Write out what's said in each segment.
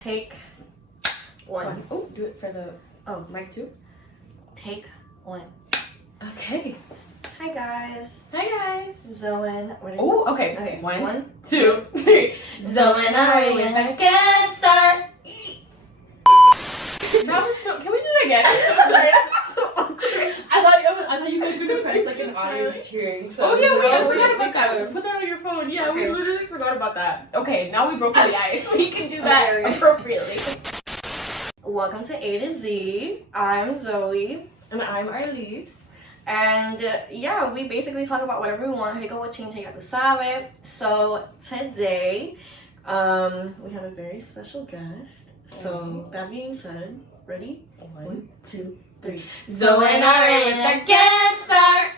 Take one. Oh, do it for the mic too. Take one. Okay. Hi guys. Hi guys. Zoe. Oh, okay. Okay. One, two, three. Zoe and Ari with a guest star. That was so. Can we do that again? I'm so sorry. That's so awkward. I thought you guys were gonna press like an audience cheering. So we forgot about that. Put that on your phone. Yeah, Okay. we literally forgot about that. Okay, now we broke the ice. We can do that appropriately. Welcome to A to Z. I'm Zoe. And I'm Artistry. And yeah, we basically talk about whatever we want. Rico, bochinche, ya tú sabes. So today, we have a very special guest. So that being said, ready? One, two, three. Zoe and Ari with our guest star.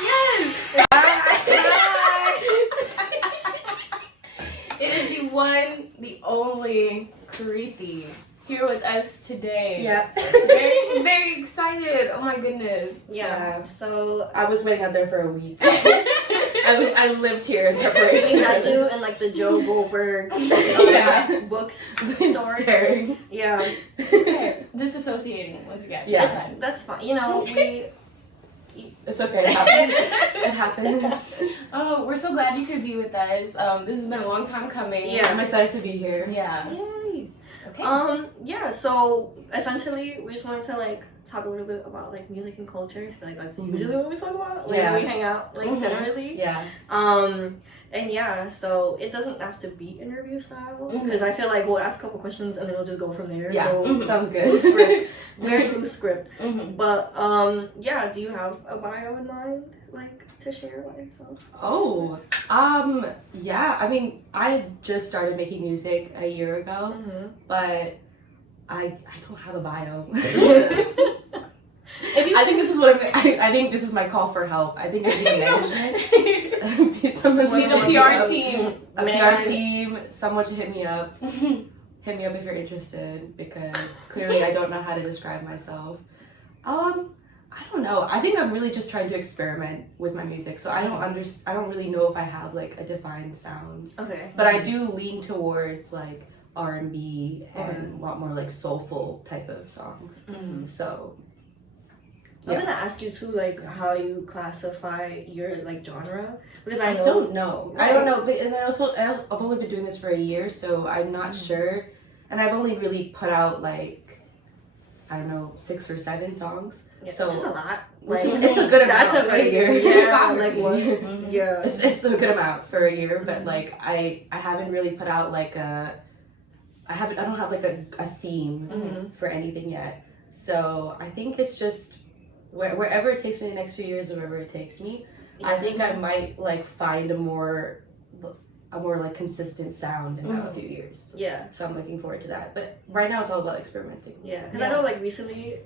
Yes. It is the one, the only Krithi here with us today. Yeah. Very, very excited. Oh my goodness. Yeah. So I was waiting out there for a week. I lived here in preparation. we had you in like the Joe Goldberg Yeah. books store. Staring. Yeah. Okay. Disassociating once again. Yes. That's fine. You know, we It's okay. It happens. It happens. Oh, we're so glad you could be with us. This has been a long time coming. Yeah. I'm excited to be here. Yeah. Yay. Okay. Yeah, so essentially we just wanted to like talk a little bit about like music and culture. I feel like that's usually what we talk about. Like Yeah. we hang out like generally. Yeah. And yeah, so it doesn't have to be interview style because I feel like we'll ask a couple questions and then we'll just go from there. Yeah. So Sounds loose good. script, very loose script. Mhm. But yeah, do you have a bio in mind like to share about yourself? Oh. Yeah. I mean, I just started making music a year ago, but I don't have a bio. I think this is what I think this is my call for help. I think I need management. Someone We need a should hit me PR up. team. A PR team. Someone should hit me up. Hit me up if you're interested, because clearly I don't know how to describe myself. I don't know. I think I'm really just trying to experiment with my music. So I don't really know if I have like a defined sound. Okay. But I do lean towards like R&B and want more like soulful type of songs. So I was gonna ask you too, like how you classify your like genre because I know. don't know. Right. I don't know. But and I've only been doing this for a year, so I'm not sure. And I've only really put out like, I don't know, 6 or 7 songs. Yeah, So which is a lot. Which Like, it's a good amount that's for a year. amazing. Yeah, like what? Mhm. Yeah. It's a good amount for a year, but like I haven't really put out like I don't have like a theme for anything yet. So I think it's just wherever it takes me the next few years, or wherever it takes me, I think I might like find a more like consistent sound in a few years. Yeah. So I'm looking forward to that. But right now it's all about experimenting. Yeah, because I know like recently,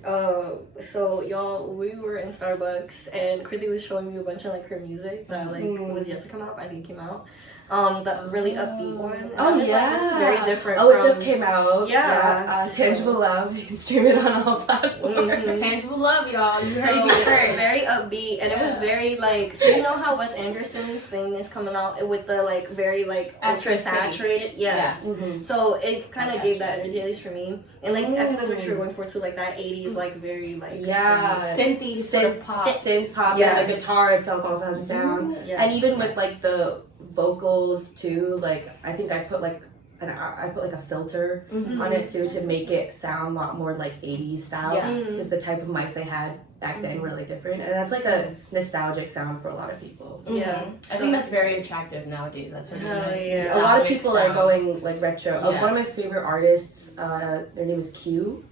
so y'all, we were in Starbucks and Krithi was showing me a bunch of like her music that like was yet to come out. I think it came out. The really upbeat one. And I was like, this is very different. Oh, it from- just came out. Yeah. Tangible Love. You can stream it on all platforms. Tangible love, y'all. You heard So it here. very upbeat, and it was very like. So you know how Wes Anderson's thing is coming out with the like very like ultra saturated. Yes. So it kind of gave that energy, at least for me. And like I think that's what you were going for too, like that 80s like very like Synthy sort of pop. Synth pop. Yes. And the guitar itself also has a sound. Yeah. And even with like the vocals too, like I think I put like a filter on it too to make it sound a lot more like 80s style. Yeah. Because the type of mics I had back then were really different, and that's like a nostalgic sound for a lot of people. Yeah. I think that's very attractive nowadays. That's sort of yeah. A lot of nostalgic people sound. are going like retro. Yeah. One of my favorite artists, their name is Q.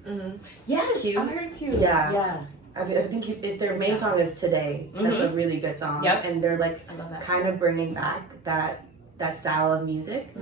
Yes, Q. I heard Q. Yeah. Yeah. I think if their main song is Today, that's a really good song. Yep. And they're like I love that. kind of bringing back that style of music,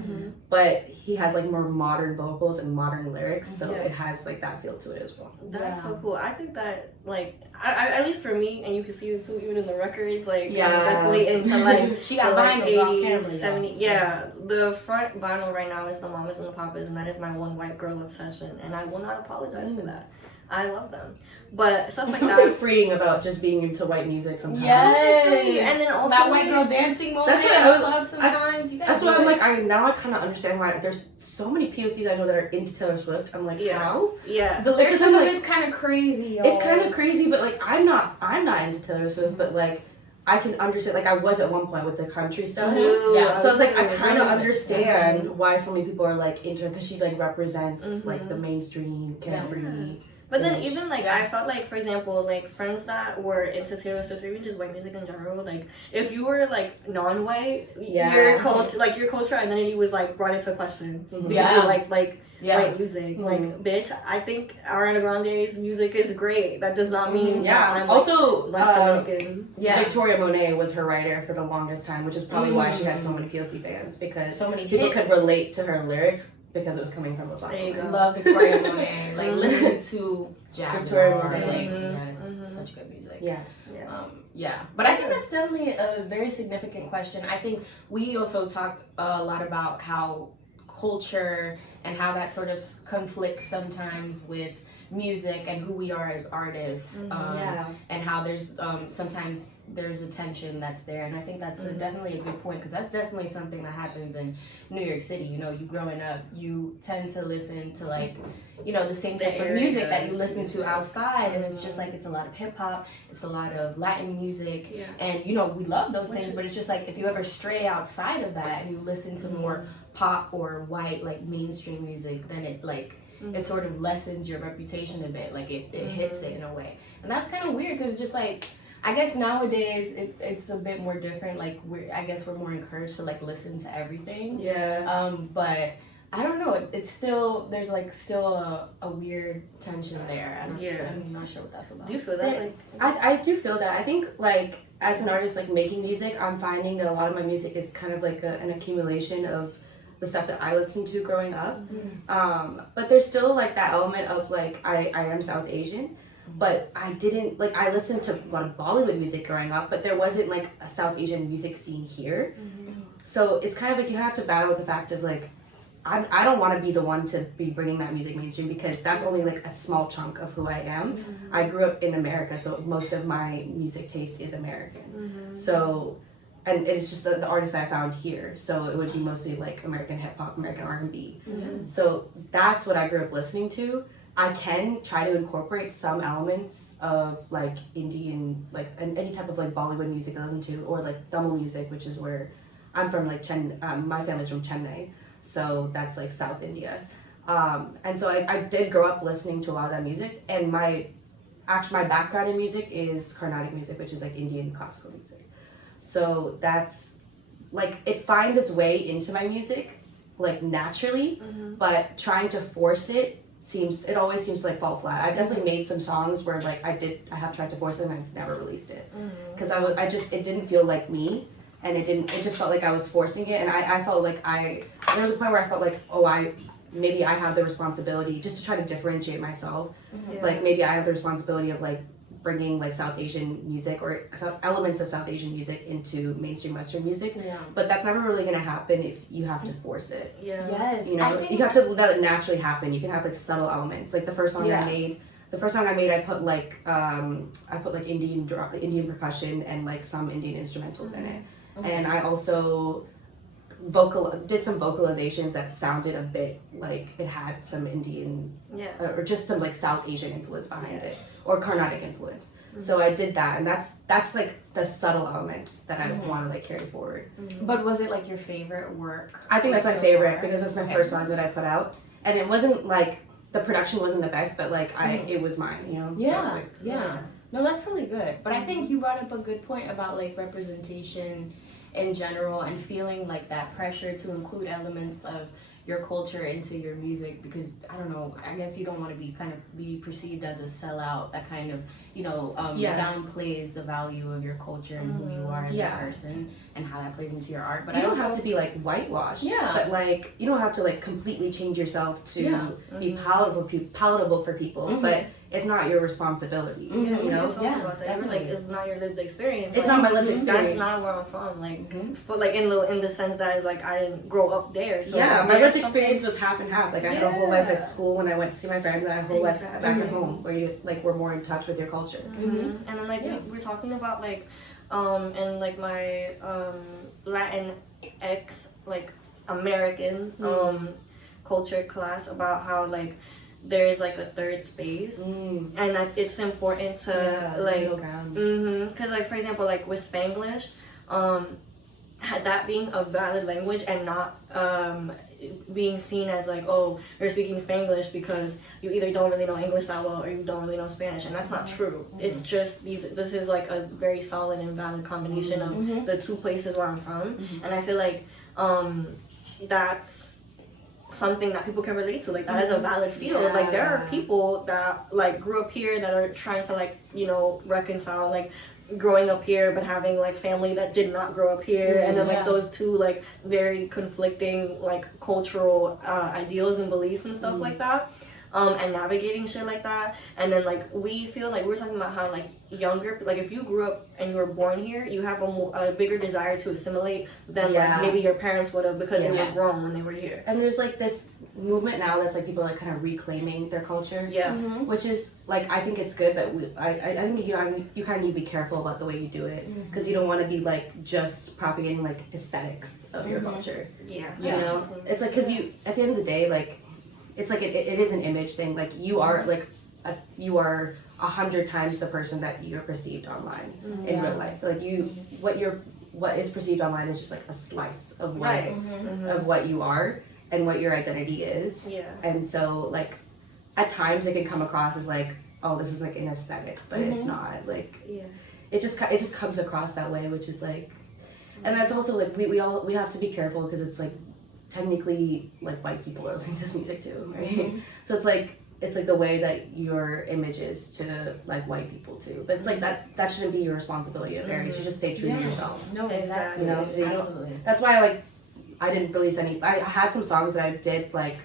but he has like more modern vocals and modern lyrics, so it has like that feel to it as well. That's so cool. I think that like I at least for me, and you can see it too even in the records, like Yeah. I'm definitely into like She got the, like vinyls off 80s, camera, 70s. Yeah, the front vinyl right now is the Mamas and the Papas, and that is my one white girl obsession, and I will not apologize for that. I love them. But stuff There's like something that. freeing about just being into white music sometimes. Yes. And then also that white girl dancing moment That's in what the I was- club sometimes. That's why I'm like, I kind of understand why there's so many POCs I know that are into Taylor Swift. I'm like, Yeah. how? Yeah. The Their lyrics, system I'm like, is kind of crazy, y'all. it's kind of crazy, but like, I'm not into Taylor Swift, but like, I can understand, like I was at one point with the country stuff. Yeah. So I was like, I kind of Really? understand why so many people are like into her, because she like represents like the mainstream, carefree. Yeah. But then image. even like I felt like, for example, like friends that were into Taylor Swift or even just white music in general, like if you were like non-white, your cultural identity was like brought into question because you're like white music. Like, bitch, I think Ariana Grande's music is great. That does not mean that I'm like, also less Dominican. Victoria Monet was her writer for the longest time, which is probably why she had so many POC fans, because so many people hits. could relate to her lyrics because it was coming from a black There you woman. go. Love Victoria Monet. Like listening to Jaguar. Victoria Monet. Like, yes, such good music. Yes. Yeah, but I think that's definitely a very significant question. I think we also talked a lot about how culture and how that sort of conflicts sometimes with music and who we are as artists, and how there's sometimes there's a tension that's there, and I think that's definitely a good point, because that's definitely something that happens in New York City. You know, you growing up, you tend to listen to like, you know, the same type of music that you listen to outside, and it's just like it's a lot of hip hop, it's a lot of Latin music, and you know we love those things, but it's just like if you ever stray outside of that and you listen to more pop or white like mainstream music, then it like it sort of lessens your reputation a bit, like it hits it in a way, and that's kind of weird, because just like I guess nowadays it's a bit more different. Like I guess we're more encouraged to like listen to everything. But I don't know. It's still there's like still a weird tension there. I'm not sure what that's about. Do you feel that? Like, I do feel that. I think like as an artist like making music, I'm finding that a lot of my music is kind of like an accumulation of the stuff that I listened to growing up. But there's still like that element of like I am South Asian, but I didn't like I listened to a lot of Bollywood music growing up, but there wasn't like a South Asian music scene here. So it's kind of like you have to battle with the fact of like I don't want to be the one to be bringing that music mainstream, because that's only like a small chunk of who I am. I grew up in America, so most of my music taste is American. So and it's just the artists I found here, so it would be mostly like American hip hop, American R&B. So that's what I grew up listening to. I can try to incorporate some elements of like Indian, like any type of like Bollywood music I listen to, or like Tamil music, which is where I'm from. Like my family's from Chennai, so that's like South India. And so I did grow up listening to a lot of that music, and my background in music is Carnatic music, which is like Indian classical music. So that's like it finds its way into my music like naturally, but trying to force it always seems to like fall flat. I've definitely made some songs where like I have tried to force it and I've never released it, because it didn't feel like me, and it just felt like I was forcing it, and I felt like there was a point where I felt like maybe I have the responsibility just to try to differentiate myself. Like maybe I have the responsibility of like bringing like South Asian music or elements of South Asian music into mainstream Western music. But that's never really gonna happen if you have to force it. Yes. You know, you have to let it naturally happen. You can have like subtle elements. Like the first song I made, I put like Indian percussion and like some Indian instrumentals in it. And I also did some vocalizations that sounded a bit like it had some Indian or just some like South Asian influence behind it, or Carnatic influence. So I did that, and that's like the subtle elements that I want to like carry forward. But was it like your favorite work? I think that's my favorite, because it's my first song that I put out, and it wasn't like the production wasn't the best, but like it was mine, you know. Yeah, so it's like, No, that's really good. But I think you brought up a good point about like representation in general, and feeling like that pressure to include elements of your culture into your music, because I don't know, I guess you don't want to be perceived as a sellout that kind of, you know, downplays the value of your culture and who you are as a person, and how that plays into your art. But you don't have to be like whitewashed, but like you don't have to like completely change yourself to be palatable for people, but it's not your responsibility. Yeah, You know? about that. Like, it's not your lived experience. It's like, not my lived experience. That's not where I'm from. Like, for, like in the sense that is like I didn't grow up there. So yeah, like, my lived experience was half and half. Like I had a whole life at school when I went to see my friends, and I had a whole life back at home where you like were more in touch with your culture. And then like we're talking about like and like my Latin like American culture class about how like there is like a third space and that it's important to like because like for example like with Spanglish that being a valid language and not being seen as like, oh, you're speaking Spanglish because you either don't really know English that well or you don't really know Spanish, and that's not true. It's just this is like a very solid and valid combination of the two places where I'm from, and I feel like that's something that people can relate to. Like that is a valid field. Like there are people that like grew up here that are trying to like, you know, reconcile like growing up here but having like family that did not grow up here, and then like those two like very conflicting like cultural ideals and beliefs and stuff like that, and navigating shit like that. And then like we feel like we're talking about how like younger, like if you grew up and you were born here, you have a bigger desire to assimilate than like maybe your parents would have because they were grown when they were here. And there's like this movement now that's like people are kind of reclaiming their culture, which is like I think it's good, but I think you kind of need to be careful about the way you do it, because you don't want to be like just propagating like aesthetics of your culture. You know, it's like because you at the end of the day like it's like it is an image thing. Like you are like you are 100 times the person that you're perceived online in real life. Like what is perceived online is just like a slice of what of what you are and what your identity is. And so like at times it can come across as like, oh, this is like an aesthetic, but it's not. Like it just comes across that way, which is like, and that's also like we have to be careful because it's like technically like white people are listening to this music too, right? So it's like the way that your image is to like white people too, but it's like that shouldn't be your responsibility to vary. You should just stay true to yourself. No, exactly. You know, absolutely. That's why I didn't release any. I had some songs that I did like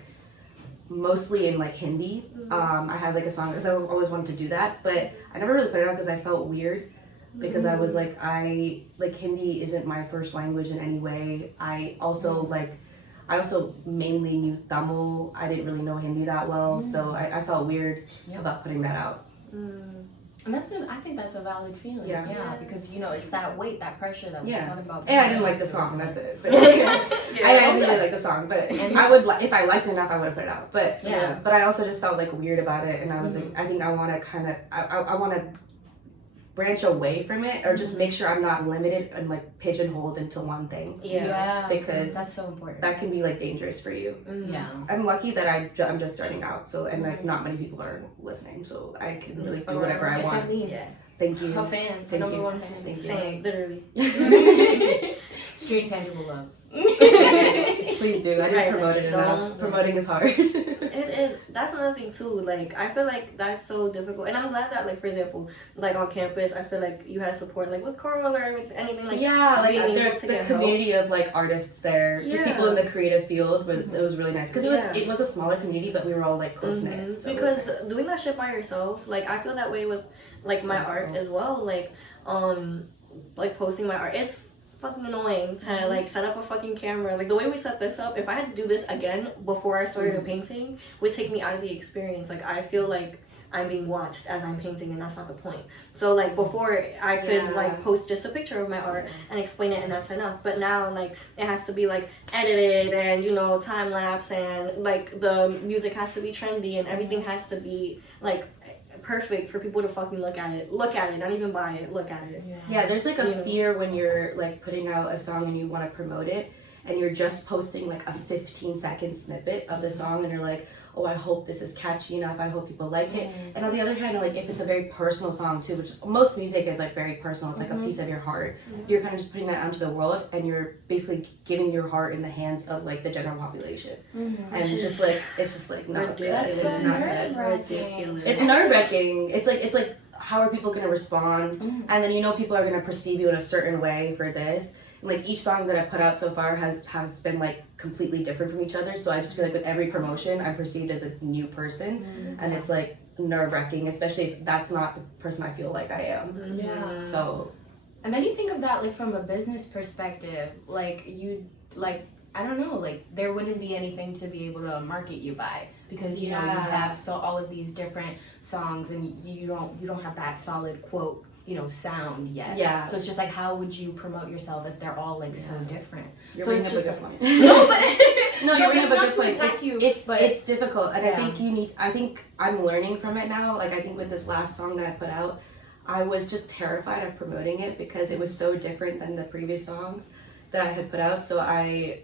mostly in like Hindi. I had like a song because I always wanted to do that, but I never really put it out because I felt weird, because I was like Hindi isn't my first language in any way. I also mainly knew Tamil. I didn't really know Hindi that well, so I felt weird about putting that out. And I think that's a valid feeling. Yeah, because you know it's that weight, that pressure that we're talking about. And I didn't like the song. That's it. But, I didn't really like the song, but I would if I liked it enough, I would have put it out. But but I also just felt like weird about it, and I was like, I think I want to kind of I want to branch away from it, or just make sure I'm not limited and like pigeonholed into one thing. Because that's so important. That can be like dangerous for you. I'm lucky that I'm just starting out, so and like not many people are listening, so I can really do whatever I want. Thank you. A fan. Thank you. Thank you. Same, literally. Straight tangible love. Please do. I didn't promote it enough. Promoting is hard. It is. That's another thing too. Like I feel like that's so difficult, and I'm glad that like for example, like on campus, I feel like you had support like with Carl or with anything like the community of like artists there, just people in the creative field. But it was really nice because it was a smaller community, but we were all like close knit. So because doing that shit by yourself, like I feel that way with like my art as well. Like posting my art is fucking annoying to like set up a fucking camera. Like the way we set this up, if I had to do this again before I started a painting, would take me out of the experience. Like I feel like I'm being watched as I'm painting, and that's not the point. So like before I could like post just a picture of my art and explain it, and that's enough. But now like it has to be like edited and time lapse, and like the music has to be trendy, and everything has to be like perfect for people to fucking look at it, not even buy it, look at it. There's like a fear when you're like putting out a song and you want to promote it, and you're just posting like a 15-second snippet of the song, and you're like, oh, I hope this is catchy enough, I hope people like it. And on the other hand, like if it's a very personal song too, which most music is like very personal, it's like a piece of your heart, you're kind of just putting that out into the world, and you're basically giving your heart in the hands of like the general population. And it's just like not good. That's so nerve-wracking. It's nerve-wracking. It's like how are people gonna respond? And then people are gonna perceive you in a certain way for this. Like each song that I put out so far has been like completely different from each other, so I just feel like with every promotion I'm perceived as a new person, and it's like nerve-wracking, especially if that's not the person I feel like I am. Yeah. So, and then you think of that like from a business perspective, like I don't know, like there wouldn't be anything to be able to market you by, because you know you have all of these different songs and you don't have that solid quote, you know, sound yet. Yeah. So it's just like, how would you promote yourself if they're all like so different? You're so bringing it's up a just good point. No, but No, you're bringing up a not good to point. attack you, It's difficult, and Yeah. I think I'm learning from it now. Like, I think with this last song that I put out, I was just terrified of promoting it because it was so different than the previous songs that I had put out. So I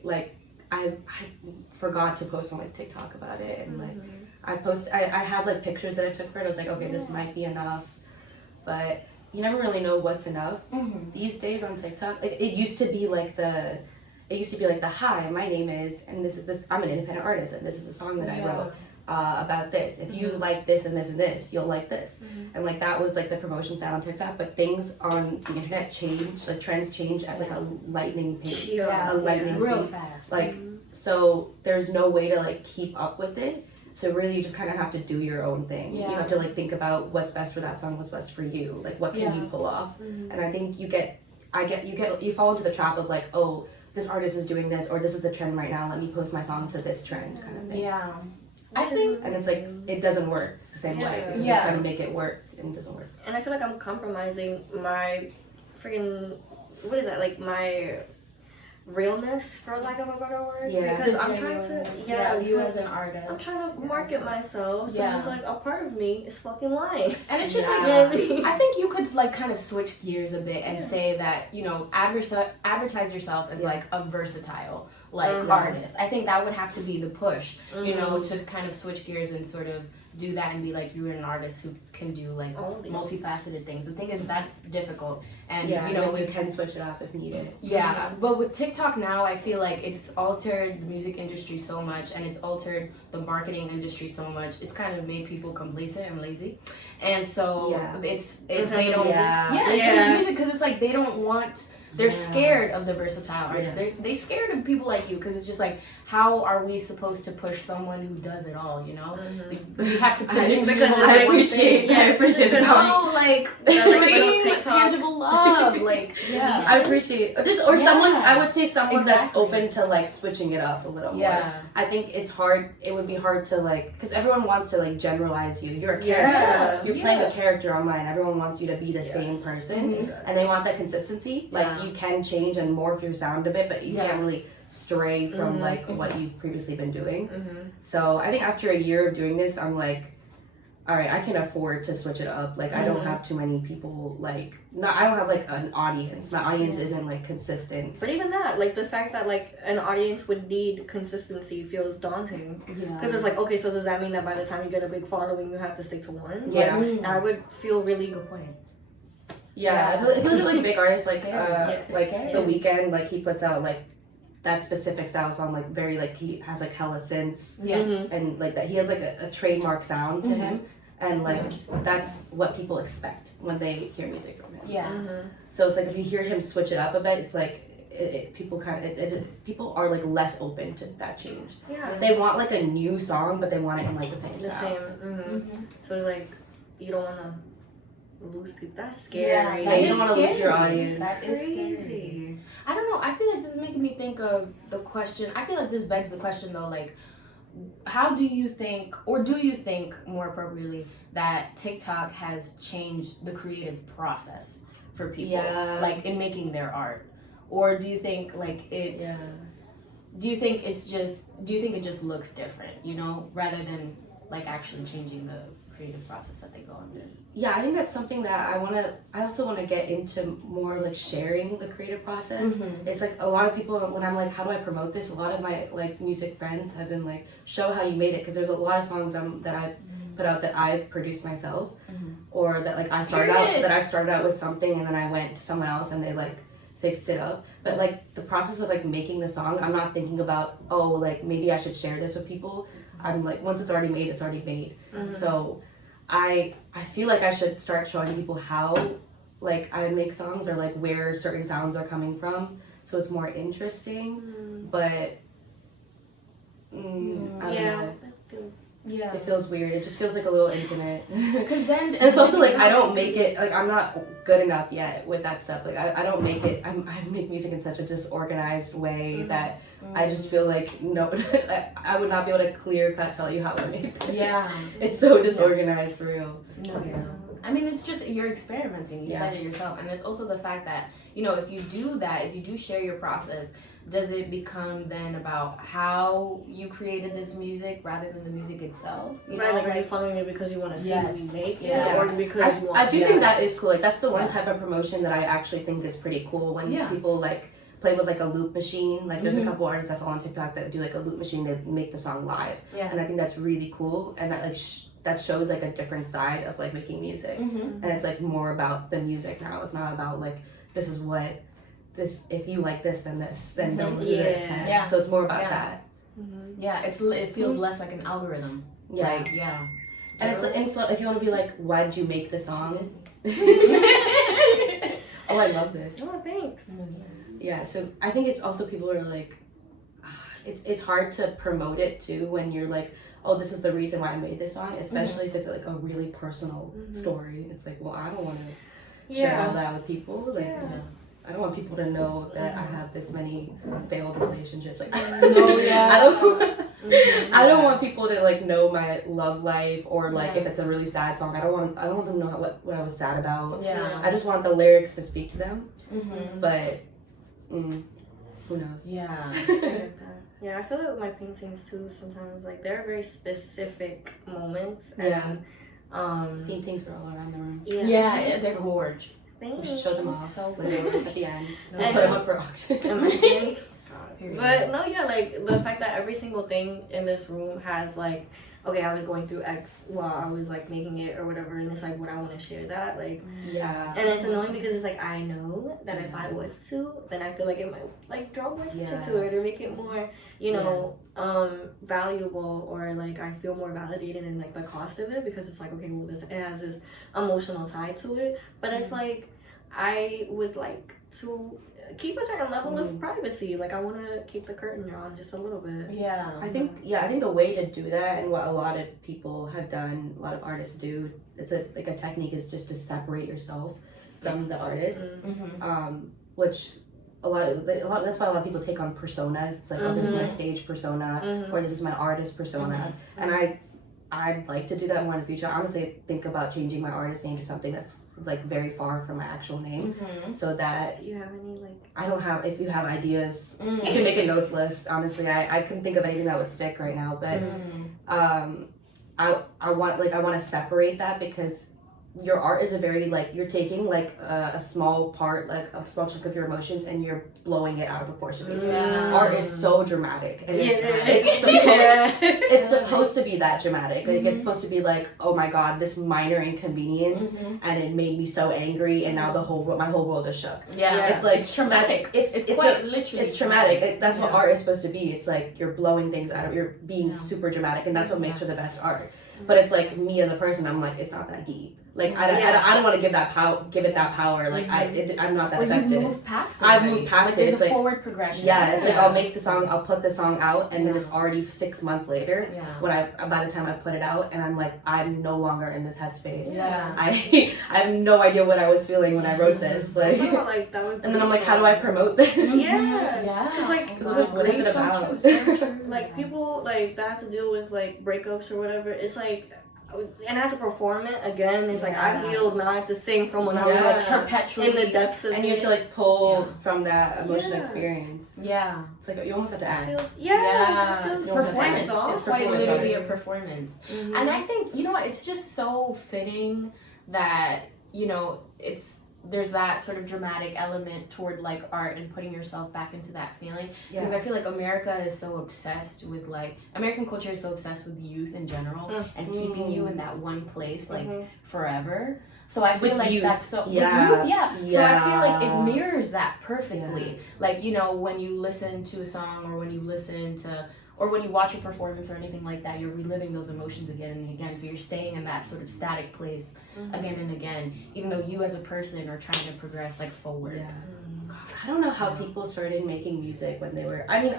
forgot to post on like TikTok about it, and like I had like pictures that I took for it. I was like, okay, this might be enough, but you never really know what's enough these days on TikTok. It used to be like the hi, my name is, and this I'm an independent artist, and this is the song that I wrote about this. If you like this and this and this, you'll like this. And like that was like the promotion style on TikTok, but things on the internet change, like trends change at like a lightning pace. A lightning real speed. fast. Like, so there's no way to like keep up with it. So really you just kind of have to do your own thing. You have to like think about what's best for that song, what's best for you, like what can you pull off. And I think you fall into the trap of like, oh, this artist is doing this, or this is the trend right now, let me post my song to this trend kind of thing. Yeah. I think, and it's like it doesn't work the same way because you're trying to make it work and it doesn't work. And I feel like I'm compromising my freaking, what is that, like my realness, for lack of a better word. Yeah. Because I'm trying to, you as an artist. I'm trying to market myself, so it's like a part of me is fucking lying. And it's just like, I think you could like kind of switch gears a bit and say that, you know, advertise yourself as like a versatile artist. I think that would have to be the push, you know, to kind of switch gears and sort of do that and be like, you're an artist who can do like multifaceted things. The thing is, that's difficult, and you know, you can switch it up if needed. But with TikTok now, I feel like it's altered the music industry so much, and it's altered the marketing industry so much. It's kind of made people complacent and lazy, and so it's they don't it's music because it's like they don't want. They're scared of the versatile artists. They're scared of people like you, because it's just like, how are we supposed to push someone who does it all, you know? We have to push it because I appreciate it. No, like dream, tangible love, like I appreciate someone. I would say someone that's open to like switching it up a little more. I think it's hard. It would be hard to like, because everyone wants to like generalize you. You're a character. You're playing a character online. Everyone wants you to be the same person, and they want that consistency. Like you can change and morph your sound a bit, but you can't really stray from like what you've previously been doing. So I think after a year of doing this, I'm like, all right, I can afford to switch it up. Like I don't have too many people, like I don't have like an audience. My audience isn't like consistent. But even that, like the fact that like an audience would need consistency feels daunting. Because it's like, okay, so does that mean that by the time you get a big following, you have to stick to one? Like, I would feel really good point. It feels like big artists like The Weeknd, like he puts out like that specific style song, like very like he has like hella synths and like that he has like a trademark sound to him, and like that's what people expect when they hear music from him. So it's like if you hear him switch it up a bit, it's like people are like less open to that change. They want like a new song, but they want it in like the same style. So it's like you don't want to lose people. That's scary. You don't want to lose your audience. That is crazy. I don't know. I feel like this is making me think of the question. I feel like this begs the question though, like, how do you think, or do you think more appropriately, that TikTok has changed the creative process for people, like in making their art, or do you think like it's, do you think it just looks different, you know, rather than like actually changing the creative process that they go under? Yeah, I think that's something that I also want to get into more, like sharing the creative process. It's like a lot of people, when I'm like, how do I promote this? A lot of my like music friends have been like, show how you made it, because there's a lot of songs that I've put out that I've produced myself, or that like I started out with something and then I went to someone else and they like fixed it up. But like the process of like making the song, I'm not thinking about, oh, like maybe I should share this with people. I'm like, once it's already made, it's already made. So I feel like I should start showing people how like I make songs, or like where certain sounds are coming from, so it's more interesting. But I don't know. Yeah. It feels weird. It just feels like a little intimate. Because then, and it's also like I don't make it like I'm not good enough yet with that stuff. Like I don't make it. I make music in such a disorganized way that I just feel like no, I would not be able to clear cut tell you how I made this. Yeah. It's so disorganized for real. No, yeah. I mean, it's just you're experimenting. You said it yourself, and it's also the fact that if you do that, if you do share your process, does it become then about how you created this music rather than the music itself? Right, like are you following it because you want to see what you make it, or because I do think that is cool. Like that's the one type of promotion that I actually think is pretty cool when people like play with like a loop machine. Like there's a couple artists I follow on TikTok that do like a loop machine. They make the song live, and I think that's really cool. And that like that shows like a different side of like making music, and it's like more about the music now. It's not about like this is what this if you like this then don't do this. Yeah. So it's more about that. Yeah, it feels less like an algorithm. Yeah. Like, yeah. And it's so if you want to be like, why did you make the song? Oh, I love this. Oh, thanks. Yeah, so I think it's also people are like, it's hard to promote it too when you're like, oh, this is the reason why I made this song, especially if it's like a really personal story. It's like, well, I don't want to share all that with people. Like, I don't want people to know that I have this many failed relationships. Like, I don't want people to like know my love life or like if it's a really sad song. I don't want them to know what I was sad about. Yeah. I just want the lyrics to speak to them. But who knows? Yeah. Yeah, I feel like with my paintings too. Sometimes like there are very specific moments. And, paintings are all around the room. Yeah, they're gorgeous. We should show them off So later at the end. We'll And put them up for auction. But no, yeah, like the fact that every single thing in this room has like, okay, I was going through X while I was like making it or whatever, and it's like what I want to share that, like, and it's annoying because it's like I know that if I was to, then I feel like it might like draw more attention to it or make it more, valuable, or like I feel more validated in like the cost of it because it's like, okay, well it has this emotional tie to it, but it's like I would like to keep a certain level of privacy. Like I want to keep the curtain on just a little bit. Yeah. I think the way to do that, and what a lot of people have done, a lot of artists do, it's a technique is just to separate yourself from the artist, which a lot that's why a lot of people take on personas. It's like, oh, this is my stage persona, or this is my artist persona, and I'd like to do that more in the future. I honestly think about changing my artist name to something that's like very far from my actual name, so that Do you have any like? I don't have. If you have ideas, you can make a notes list. Honestly, I couldn't think of anything that would stick right now, but I want to separate that because your art is a very like you're taking like a small part, like a small chunk of your emotions, and you're blowing it out of proportion. Basically, art is so dramatic, and it's supposed to be that dramatic. Like it's supposed to be like, oh my god, this minor inconvenience, and it made me so angry, and now my whole world is shook. It's like it's traumatic. It's quite literally. It's traumatic. That's what art is supposed to be. It's like you're blowing things out of. You're being super dramatic, and that's what makes for the best art. But it's like me as a person, I'm like, it's not that deep. Like I don't want to give it that power. Like I'm not that effective. You move past it. I've moved past it. It's like forward progression. Yeah, it's like I'll make the song, I'll put the song out, and then it's already 6 months later when by the time I put it out, and I'm like, I'm no longer in this headspace. I have no idea what I was feeling when I wrote this. Like, that would and then I'm like, how do I promote this? Because like what is it about? Like people like that have to deal with like breakups or whatever. It's like. And I have to perform it again. It's like I've healed, now I have to sing from when I was like perpetually in the depths of and you have to like pull from that emotional experience. It's like you almost have to act. It feels performance. It's quite literally a performance. Mm-hmm. And I think it's just so fitting that there's that sort of dramatic element toward like art and putting yourself back into that feeling, because I feel like America is so obsessed with like American culture is so obsessed with youth in general and keeping you in that one place like forever. So I feel like that's so So I feel like it mirrors that perfectly. Like when you listen to a song or when you listen to or when you watch a performance or anything like that, you're reliving those emotions again and again. So you're staying in that sort of static place again and again, even though you as a person are trying to progress like forward. God, I don't know how people started making music when they were. I mean,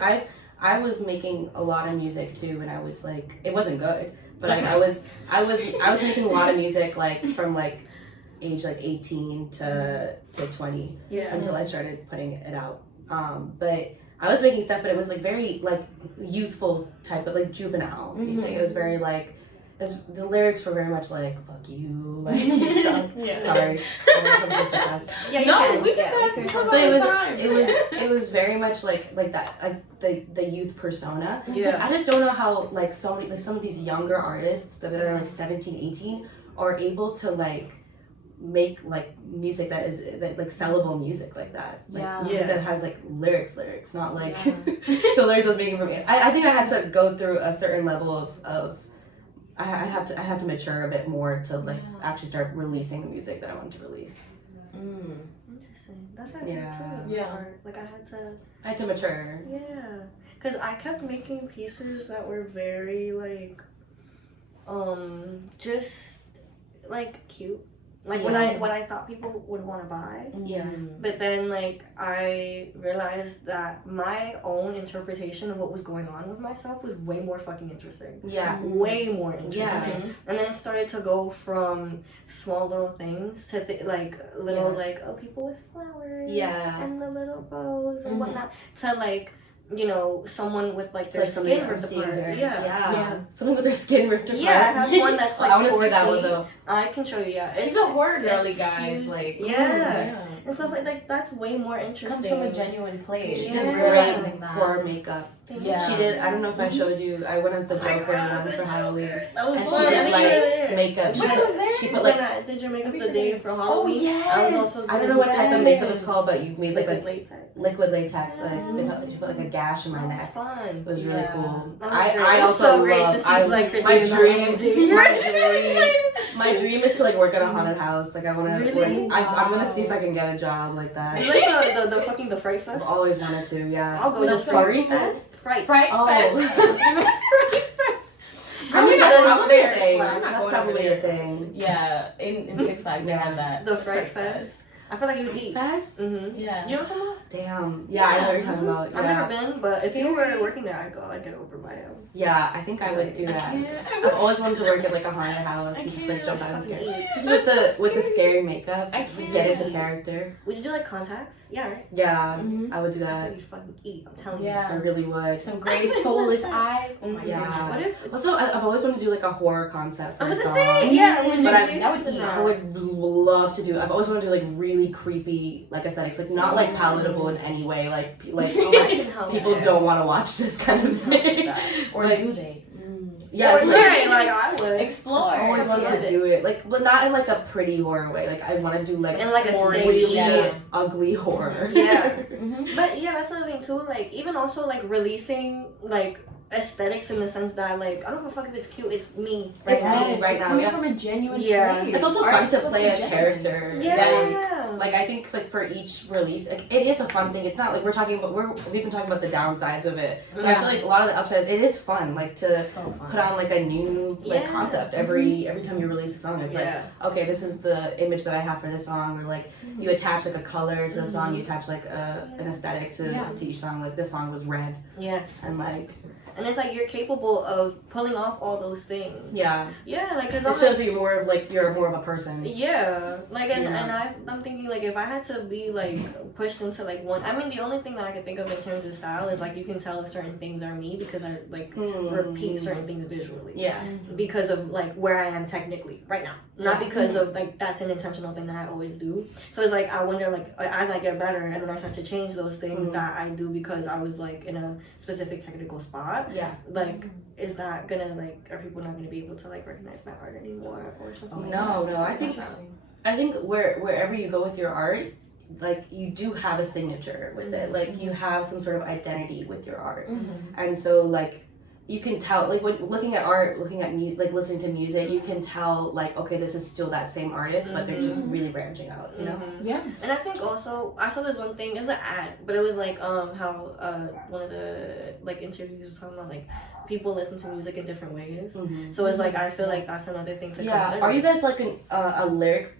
I was making a lot of music too, and I was like, it wasn't good, but like I was making a lot of music like from like age like 18 to 20 until I started putting it out. But I was making stuff, but it was like very like youthful type of like juvenile music. It was very like, the lyrics were very much like "fuck you," like "you suck." Sorry, I'm supposed to cuss. Yeah, you can. We can cuss. But it was very much like that, like the youth persona. Yeah. I just don't know how like some of these younger artists that are like 17, 18 are able to like make like music that is like sellable music like that, like music that has like lyrics, not like the lyrics I was making for me. I think I had to go through a certain level of I had to mature a bit more to like actually start releasing the music that I wanted to release. Interesting. That's actually too. Yeah. Like I had to mature. Yeah, because I kept making pieces that were very like just like cute, like what I thought people would want to buy. But then like I realized that my own interpretation of what was going on with myself was way more fucking interesting. Way more interesting. And then it started to go from small little things to like little like, oh, people with flowers and the little bows and whatnot, to like, you know, someone with like their skin ripped apart. Someone with their skin ripped apart. Yeah, I have one that's like I want to 4 see that feet. one though. I can show you. Yeah, She's a horror girly, guys. Huge. Like and stuff like that's way more interesting. Comes from a genuine place. She Yeah. does great horror makeup. She did. I don't know if I showed you. I went as the Joker once for Halloween. That was And fun. she did like makeup. She put like. When I did your makeup the day for Halloween. Oh yes. I was also. I don't know what type of makeup it's called, but you made like liquid latex. liquid latex. Like she put like a gash in my neck. That's fun. It was really cool. That was great. I It was also so great love. to see like my Krithi dream. and My dream is to like work at a haunted house. Like I want to. Really? Like, I'm gonna see if I can get a job like that. It's like the fucking the Fright I've Fest. always wanted to. Yeah. I'll go The just Furry Fest. Fright Oh. Fest. I mean, that's probably a thing. Flags. That's probably a thing. Yeah, in Six Flags they had that. The Fright Fest. I feel like you'd eat. Fest? Yeah. You know what I'm talking about? Damn. Yeah, I know what you're talking about. I've Yeah. never been, but if you were working there, I'd go. I'd get over by him. Yeah, I think I would do that. I've always wanted to work at like a haunted house and just like jump out and scare. Just with the scary makeup, I can't. get into character. Would you do like contacts? Yeah, right. Yeah, I would do That's what that. you'd fucking eat. I'm telling I Yeah. really would. Some gray soulless eyes. Oh my Yeah. goodness. What if? Also, I've always wanted to do like a horror concept for I a was song. gonna say, yeah. Would you But be I interested in I that? would love to do. I've always wanted to do like really creepy like aesthetics, like not like palatable in any way. Like Oh, I can help people that. don't want to watch this kind of thing. Or Like, do they? yeah, it's Right, like I would. Explore. I always wanted to do it, like, but not in like a pretty horror way. Like I want to do like In, like, a safe really shit. ugly horror. Yeah. But yeah, that's another thing too. Like even also like releasing like aesthetics in the sense that like I don't give a fuck if it's cute. It's me. Right It's now. me right now. Coming Yeah. from a genuine Yeah. place. It's also Art fun is to supposed play be a genuine. character. Yeah. Like I think like for each release, like, it is a fun thing. It's not like we're talking about we've been talking about the downsides of it. But I feel like a lot of the upsides, it is fun. Like to So fun. put on like a new like Yeah. concept every time you release a song. It's Yeah. like, okay, this is the image that I have for this song, or like you attach like a color to the song, you attach like an aesthetic to each song. Like this song was red, Yes. and like And it's like you're capable of pulling off all those things. yeah, Yeah, like because it shows you more of like you're more of a person. Yeah, like and Yeah. I'm thinking like if I had to be like pushed into like one, I mean the only thing that I can think of in terms of style is like you can tell if certain things are me because I like repeat certain things visually. Yeah, Because of like where I am technically right now, not because of like that's an intentional thing that I always do. So it's like I wonder like as I get better and then I start to change those things that I do because I was like in a specific technical spot. yeah. Like, is that gonna like are people not gonna be able to like recognize my art anymore or something? like No, that? no. I think wherever you go with your art, like you do have a signature with it. Like you have some sort of identity with your art, and so like you can tell like when looking at art, looking at like listening to music, you can tell like okay, this is still that same artist, but they're just really branching out. You know? Yeah. And I think also I saw this one thing. It was an ad, but it was like how one of the like interviews was talking about like people listen to music in different ways. So it's like I feel like that's another thing to Yeah. consider. Are you guys like a lyric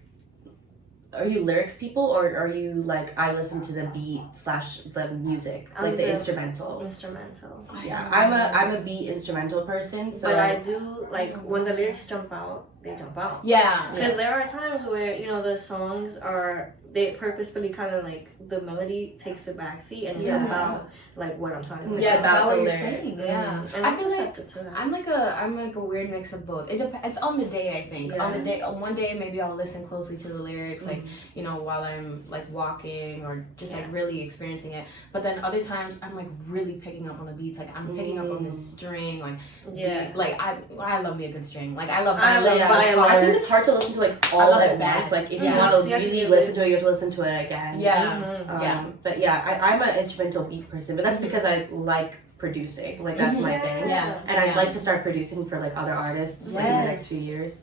are you lyrics people, or are you like I listen to the beat / the music, like the instrumental? Instrumental. Yeah, I'm a beat instrumental person. So but I do like when the lyrics jump out, they jump out. Yeah. Because there are times where the songs are they purposefully kind of like the melody takes a backseat and it's about like what I'm talking about. Yeah, it's about what you're lyrics. saying. Yeah, And I feel like receptive to that. I'm like a weird mix of both. It's on the day, I think. Yeah. On the day, one day maybe I'll listen closely to the lyrics, like while I'm like walking or just like really experiencing it. But then other times I'm like really picking up on the beats. Like I'm picking up on the string. Like like I love me a good string. Like I love violin. I think it's hard to listen to like all at once. Like if you want to So you have to really do listen to it, you have to listen to it again. Yeah. But I'm an instrumental beat person, but that's because I like producing. Like that's my thing. Yeah. And I'd like to start producing for like other artists like in the next few years.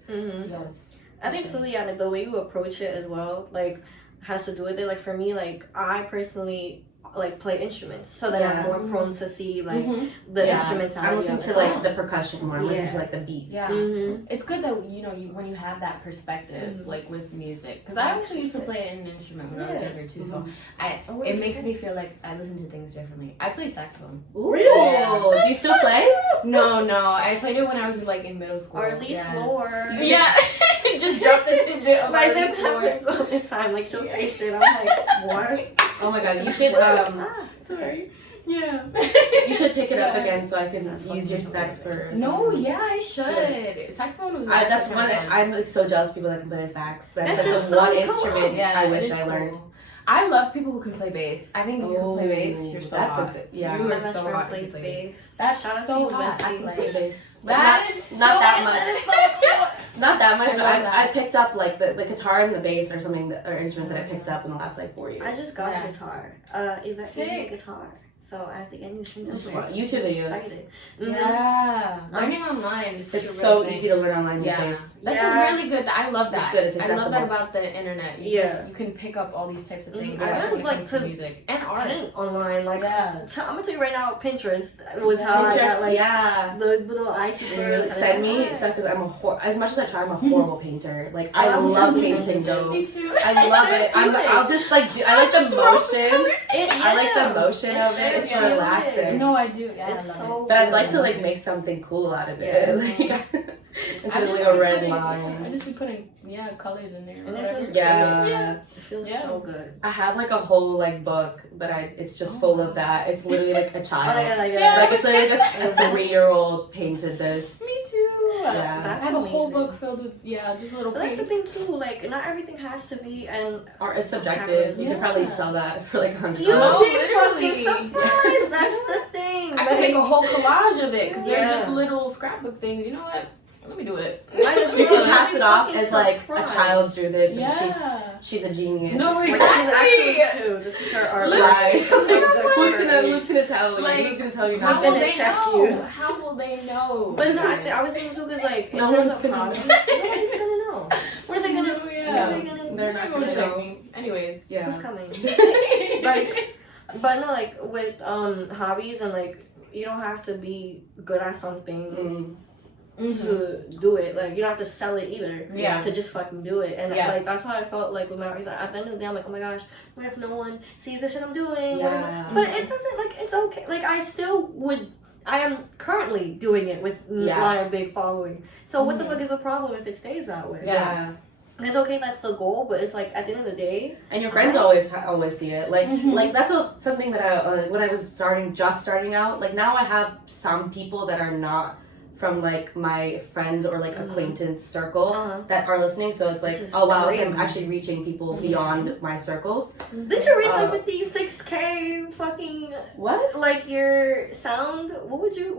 I think so. Yeah, like the way you approach it as well, like has to do with it. Like for me, like I personally like play instruments, so that I'm more prone to see like the instrumentality. I listen to like the percussion more. I listen to like the beat. Yeah, it's good that when you have that perspective, like with music. Because I actually used to play an instrument when I was younger too, so it makes me feel like I listen to things differently. I play saxophone. Ooh. Really? Do you still play? No, I played it when I was like in middle school. Or at least lower. Yeah, just dropped it to bit of like this happens all the time. Like she'll say shit, I'm like, what? Oh my god, you should sorry. Yeah. You should pick it up again so I can use your sax for. No, I should. Saxophone was. That's one. I'm like so jealous of people that can play the sax. That's like just the one so instrument I wish I learned. I love people who can play bass. I think if you can play bass, you're so hot. A You My are best so friend hot. plays bass. That's Shout out so to you, hot. bestie. I can play bass. That is not that much. Not that much, I but love that. I picked up like the guitar and the bass or something, or instruments that I picked up in the last like 4 years. I just got a guitar. Yvette gave me a guitar. So I have to get new strings. Just YouTube videos. Yeah, learning online is such a It's real so thing. easy to learn online these days. That's a really good. I love that. It's good. It's I love accessible. that about the internet. You can pick up all these types of things. I learned like to music and art online. Like I'm gonna tell you right now, Pinterest was how I got like the little IT. Send me stuff because I'm as much as I try, I'm a horrible painter. Like I love painting though. Me too. I love it. I'll just like do. I like the motion. I like the motion of it. It's relaxing. No, I do. Yeah, it's so. But I'd like to like make something cool out of it. Instead of like a red line. I just be putting colors in there. And it feels it feels so good. I have like a whole like book, but it's just full of that. It's literally like a child. Like it's like a 3-year-old painted this. Me too. Yeah. That's I have a whole amazing. book filled with just little. But that's the thing too. Like not everything has to be Art is subjective. You could probably sell that for like $100. You'll be literally. fucking surprised. That's the thing. I could make a whole collage of it because they're just little scrapbook things. You know what? Let me do it. You can pass it off as like a child drew this and she's a genius. No, She's exactly. actually two. This is her art. Who's gonna tell you? Like, Who's gonna tell you? How will gonna they check know? you? How will they know? But no, I was thinking too because like in No terms one's of gonna hobbies, know. nobody's gonna know. What are they gonna? What are they gonna? They're not gonna check know. me. Anyways, Who's coming? But no, like with hobbies and like you don't have to be good at something to do it. Like you don't have to sell it either. To just fucking do it. And like that's how I felt like with my hobbies. At the end of the day, I'm like, oh my gosh, what if no one sees the shit I'm doing? Yeah. But it doesn't like it's okay. Like I am currently doing it with not a big following. So what the fuck is the problem if it stays that way? Yeah. It's okay, that's the goal, but it's like at the end of the day, and your friends always see it. Like like that's something that I when I was starting out. Like now I have some people that are not from like my friends or like acquaintance circle that are listening. So it's like, oh wow, I'm actually reaching people beyond my circles. Did you reach like 56K fucking what? Like your sound? What would you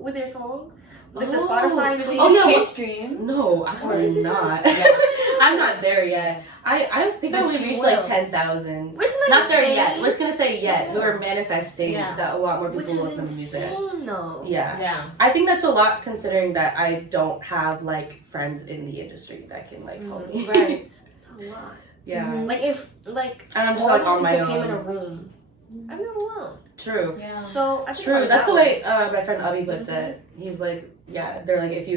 with your song? Like the Spotify video? Oh no, stream. No, absolutely not. I'm not there yet. I think I only reached like 10,000. Not there yet. We're just gonna say yet. We're manifesting that a lot more people listen to music. No. Yeah. I think that's a lot considering that I don't have like friends in the industry that can like help me. Right. That's a lot. Yeah. Like if like and I'm just like on my own. Came in a room. I'd be alone. True. Yeah. So I think true. That's the way my friend Avi puts it. He's like, yeah. They're like, if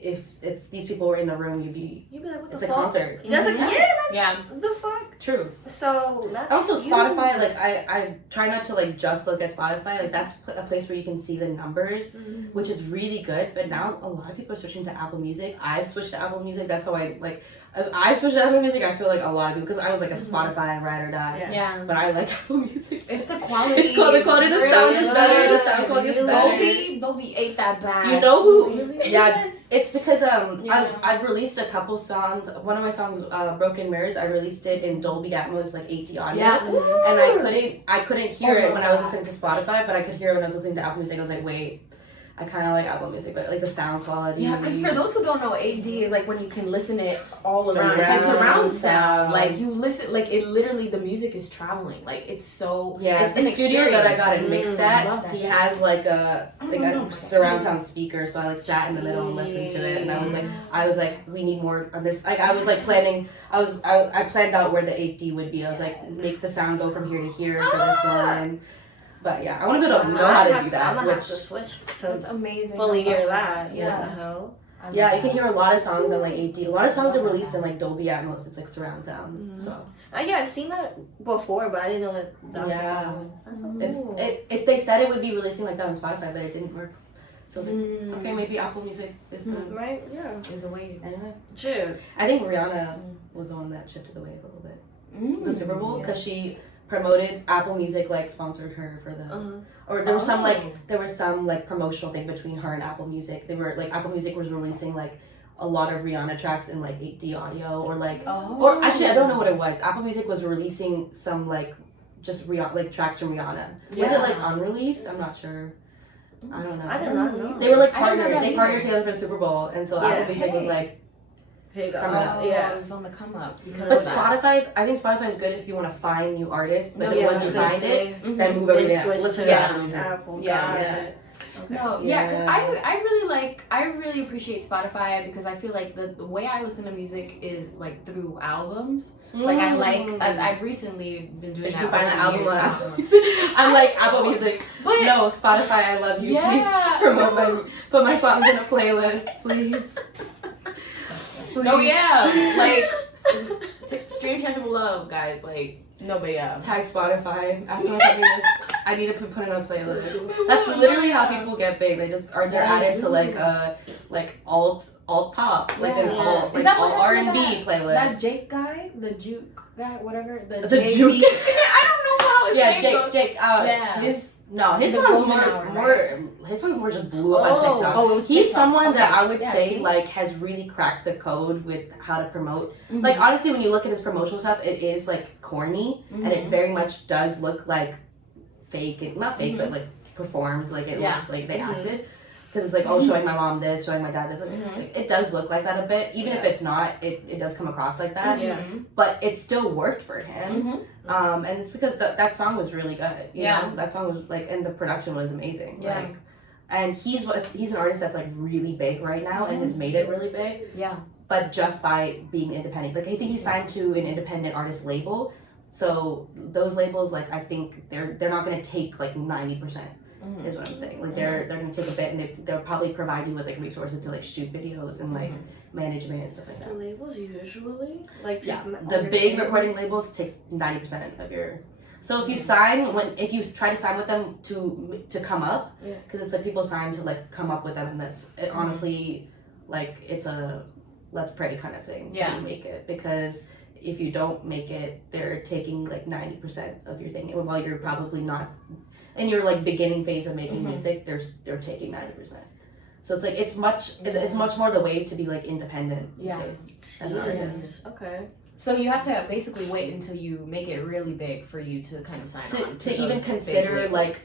if it's these people were in the room, you'd be like, what the it's a fuck? concert. That's that's Yeah. the fuck. True. So that's Also, you. Spotify, like, I try not to, like, just look at Spotify. Like, that's a place where you can see the numbers, which is really good. But now, a lot of people are switching to Apple Music. I've switched to Apple Music. That's how I switched to Apple Music. I feel like a lot of people, because I was, like, a Spotify ride or die. Yeah. But I like Apple Music. It's the quality. It's called the quality of the really sound is better. The good. sound quality is better. Dolby ain't that bad. You know who? Really? Yeah, it's because Yeah. I've released a couple songs. One of my songs, Broken Mirrors, I released it in Dolby Atmos, like 8D audio. Yeah. And I couldn't hear it when I was listening to Spotify, but I could hear it when I was listening to Apple Music. I was like, wait, I kind of like Apple Music, but like the sound quality. Yeah, because for those who don't know, AD is like when you can listen it all around. Surround It's like surround sound. sound. Like you listen, like it literally, the music is traveling. Like it's so. Yeah, it's the an studio that I got it experience. mixed Love that at, he shit. has like a surround sound speaker, so I like sat in the middle and listened to it, and I was like, we need more of this. Like I was like planning, I planned out where the 8D would be. I was like, make the sound go from here to here for this one. But yeah, I want to be able to know how to do that. I'm gonna Which have to switch That's to amazing. fully I hear love that. Yeah. What the hell? I love yeah, you can that. hear a lot of songs on like 8D. A lot of songs are released in like Dolby Atmos. It's like surround sound. So Yeah, I've seen that before, but I didn't know that. Yeah. That's so it's cool. they said it would be releasing like that on Spotify, but it didn't work. So I was like, okay, maybe Apple Music is the Right? Yeah. Is the way. anyway. True. I think Rihanna was the one that shifted the wave a little bit. The Super Bowl, yeah. because she promoted Apple Music, like sponsored her for the or there was some like promotional thing between her and Apple Music. They were like Apple Music was releasing like a lot of Rihanna tracks in like 8D audio or like or actually I don't know what it was. Apple Music was releasing some like just like tracks from Rihanna. Was it like unreleased? I'm not sure. I don't know. I did not know. They were like I didn't know partnered. that They either. partnered together for the Super Bowl, and so Yeah. Apple Music was Hey. like. Here you go. Coming up. Yeah. It was on the come up. Because But of that. I think Spotify is good if you want to find new artists. But No, then yeah, once you because find it, Mhm. then move everything. switch Listen to to Apple Music. Apple. Yeah. Got Yeah. it. Okay. No, yeah, because I really appreciate Spotify because I feel like the way I listen to music is like through albums. Like I've recently been doing You that. can find over an album years on now. Apple Music. I'm like Apple Music. But No, Spotify, I love you. Yeah. Please promote put my songs in a playlist, please. no, yeah, like stream tangible love, guys. Like no, but yeah. Tag Spotify. Ask them if I need to put it on a playlist. That's literally how people get big. They're added to like alt pop, like an Yeah. alt Is like that alt what R happened and to B playlist. That Jake guy, the Juke guy, whatever. The JB. Juke? I don't know how his Yeah, name Jake. goes. Jake. Yeah. His The songs Golden Hour, his songs more just blew up on TikTok. Oh, it was He's TikTok. someone that Okay. I would Yeah, say see? like has really cracked the code with how to promote. Mhm. Like honestly, when you look at his promotional stuff, it is like corny and it Mhm. very much does look like fake. Not fake, Mhm. but like performed. Like it Yeah. looks like they Mhm. acted. Because it's like, oh, showing my mom this, showing my dad this. Like, it does look like that a bit. Even if it's not, it does come across like that. Yeah. But it still worked for him. Mhm. And it's because that song was really good. You Yeah. know? That song was like, and the production was amazing. Yeah. Like, and he's an artist that's like really big right now and has made it really big. Yeah. But just by being independent. Like I think he's signed to an independent artist label. So those labels, like I think they're not gonna take like 90%. Is what I'm saying. Like they're gonna take a bit and they'll probably provide you with like resources to like shoot videos and like management and stuff like The that. labels usually like Yeah, take the big ownership. recording labels takes 90% of your. So if you sign if you try to sign with them to come up, Yeah. because it's like people sign to like come up with them, and that's it, honestly like it's a let's pray kind of thing. Yeah. That you make it, because if you don't make it, they're taking like 90% of your thing, and while you're probably not in your like beginning phase of making music, they're taking 90%. So it's like it's much more the way to be like independent these days as an artist. Okay. So you have to basically wait until you make it really big for you to kind of sign on To those even big consider labels. like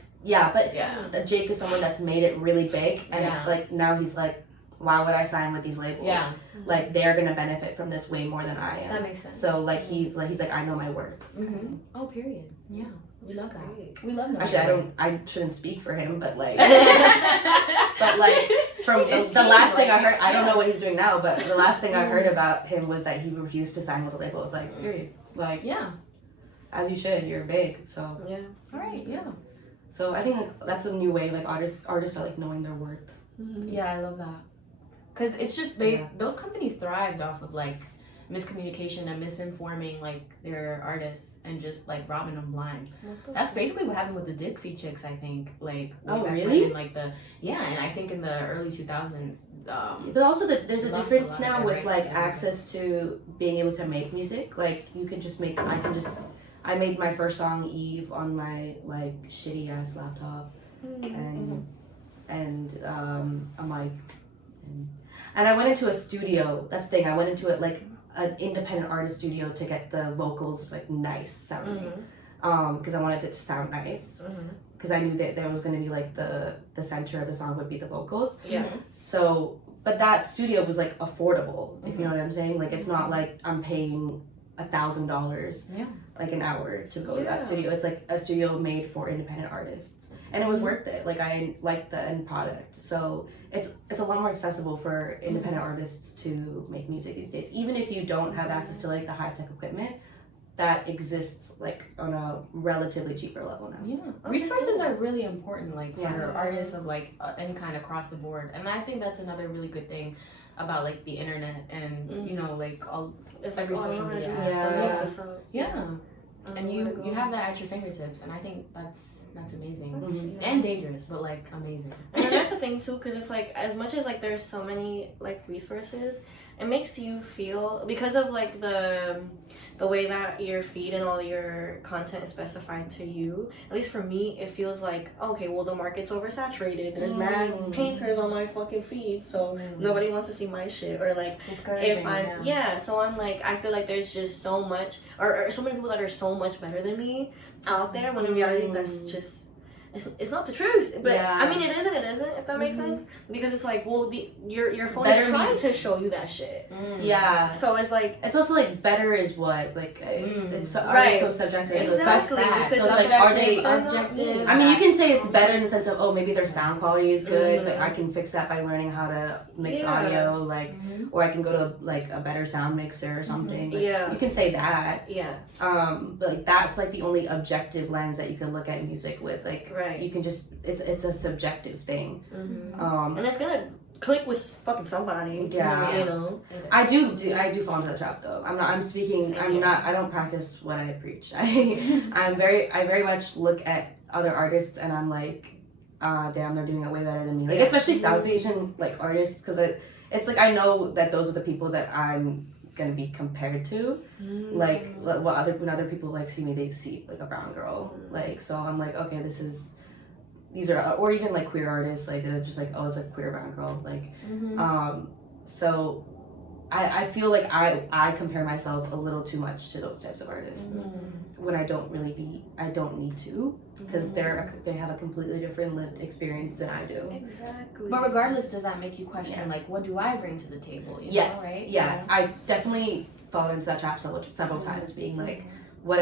but Yeah. Jake is someone that's made it really big, and Yeah. like now he's like, why would I sign with these labels? Yeah. Like they're gonna benefit from this way more than I am. That makes sense. So like he's like I know my worth. Mm-hmm. Oh, period. Yeah. We love that. Great. We love knowing Actually, that. I shouldn't speak for him, but like, But but like from Is the he, last thing I like- heard, I don't know what he's doing now, but the last thing I heard about him was that he refused to sign with a label. It's like, period. Like, yeah. as you should, you're big. So, Yeah. All right. Yeah. so I think like, that's a new way. Like artists are like knowing their worth. Yeah, I love that. Because it's just those companies thrived off of like miscommunication and misinforming like their artists and just like robbing them blind. That's basically what happened with the Dixie Chicks, I think. Like, oh really? In, like and I think in the early 2000s. But also there's a difference now with like access to being able to make music. Like you can just make. I made my first song Eve on my like shitty ass laptop, and a mic, and I went into a studio. That's the thing. I went into it like an independent artist studio to get the vocals like nice sounding, because I wanted it to sound nice, because I knew that there was going to be like the center of the song would be the vocals. Yeah. So, but that studio was like affordable, if you know what I'm saying. Like it's not like I'm paying $1,000 like an hour to go to that studio. It's like a studio made for independent artists, and it was worth it. Like I liked the end product, so it's a lot more accessible for independent artists to make music these days, even if you don't have access to like the high-tech equipment that exists like on a relatively cheaper level now. Resources are really important, like for artists of like any kind across the board, and I think that's another really good thing about like the internet and you know like all every social media and you have that at your fingertips, and I think that's amazing and dangerous, but like amazing. And that's the thing too, because it's like as much as like there's so many like resources, it makes you feel, because of like the way that your feed and all your content is specified to you, at least for me, it feels like, okay, well the market's oversaturated, there's mad painters on my fucking feed, so nobody wants to see my shit, or like if I'm so I'm like, I feel like there's just so much or so many people that are so much better than me out there, when in reality that's just it's not the truth. But I mean it is and it isn't, if that makes sense, because it's like, well your phone is trying to show you that shit. So it's like, it's also like better is what like it's so, so subjective. Exactly. So it's like, are they objective? I mean, you can say it's better in the sense of, oh, maybe their sound quality is good, but I can fix that by learning how to mix audio, like or I can go to like a better sound mixer or something. Like, you can say that. But like that's like the only objective lens that you can look at music with. Like you can just it's a subjective thing. And it's gonna click with fucking somebody. You know. I do fall into the trap though. I don't practice what I preach. I very much look at other artists and I'm like, damn, they're doing it way better than me. Like especially South Asian like artists, because it's like I know that those are the people that I'm gonna be compared to. Like when other people like see me, they see like a brown girl. Like so I'm like, okay, these are, or even like queer artists, like they're just like, oh, it's a queer brown girl. Like so I feel like I compare myself a little too much to those types of artists when I don't need to, because they have a completely different lived experience than I do. Exactly. But regardless, does that make you question like, what do I bring to the table? You know, right? I definitely fallen into that trap several times, being like, what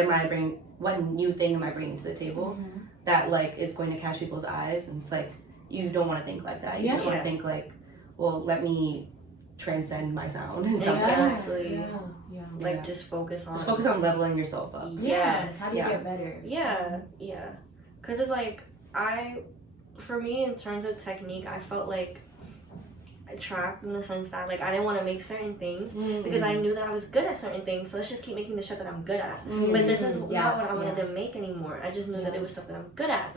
new thing am I bringing to the table that like is going to catch people's eyes? And it's like, you don't want to think like that. You just want to think like, well, let me transcend my sound in some Exactly. Like just focus on leveling yourself up. How do you get better? Because it's like, for me, in terms of technique, I felt like trapped in the sense that like I didn't want to make certain things because I knew that I was good at certain things, so let's just keep making the shit that I'm good at. But this is not what I wanted to make anymore. I just knew that it was stuff that I'm good at.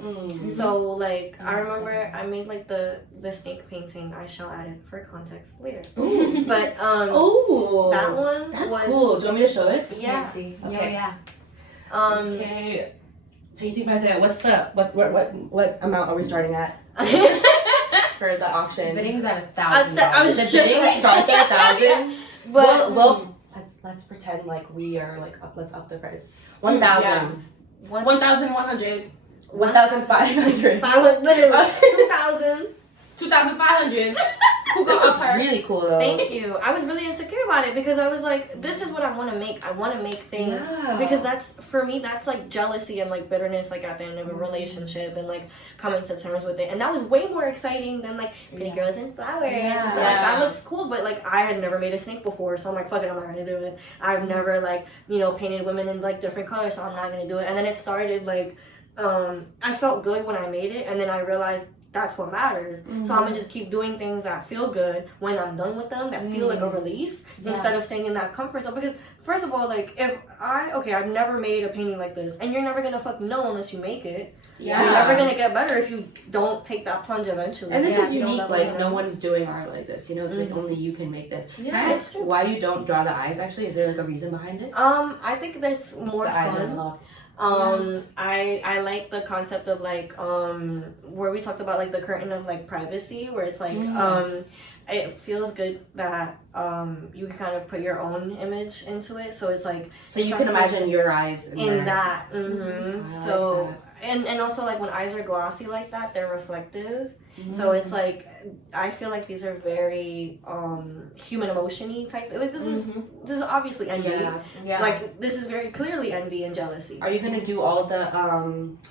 So like I remember I made like the snake painting. I shall add it for context later. But that one was cool. Do you want me to show it? Yeah. See. Okay. Okay. Painting by Zoeya. What's the what amount are we starting at? For the auction. Bidding's at $1,000. I was just bidding starts at 1,000. But well, let's pretend like we are like let's up the price. 1,000. 1,100. 1,500. Literally 2,000. 2,500. Who This goes is her? really cool though. Thank you. I was really insecure about it because I was like, this is what I want to make. I want to make things because that's, for me, that's like jealousy and like bitterness like at the end of a relationship and like coming to terms with it. And that was way more exciting than like Pretty Girls and Flowers. Just, like, that looks cool, but like I had never made a snake before, so I'm like, fuck it, I'm not gonna do it. I've never like, painted women in like different colors, so I'm not gonna do it. And then it started like, I felt good when I made it, and then I realized that's what matters. So I'm gonna just keep doing things that feel good when I'm done with them, that feel like a release, instead of staying in that comfort zone. Because first of all, like if I've never made a painting like this, and you're never gonna fucking know unless you make it. Yeah. You're never gonna get better if you don't take that plunge eventually. And this is You don't unique, have like to- no one's doing art like this, you know, it's like only you can make this. Yeah, Can I ask why you don't draw the eyes actually? Is there like a reason behind it? I think that's more The eyes are fun. involved. I like the concept of like where we talked about like the curtain of like privacy, where it's like it feels good that you can kind of put your own image into it, so it's like So you can imagine your eyes in that. I So like and also like when eyes are glossy like that, they're reflective. So it's like I feel like these are very human emotion-y type. Like this is obviously envy. Yeah. Like this is very clearly envy and jealousy. Are you gonna do all the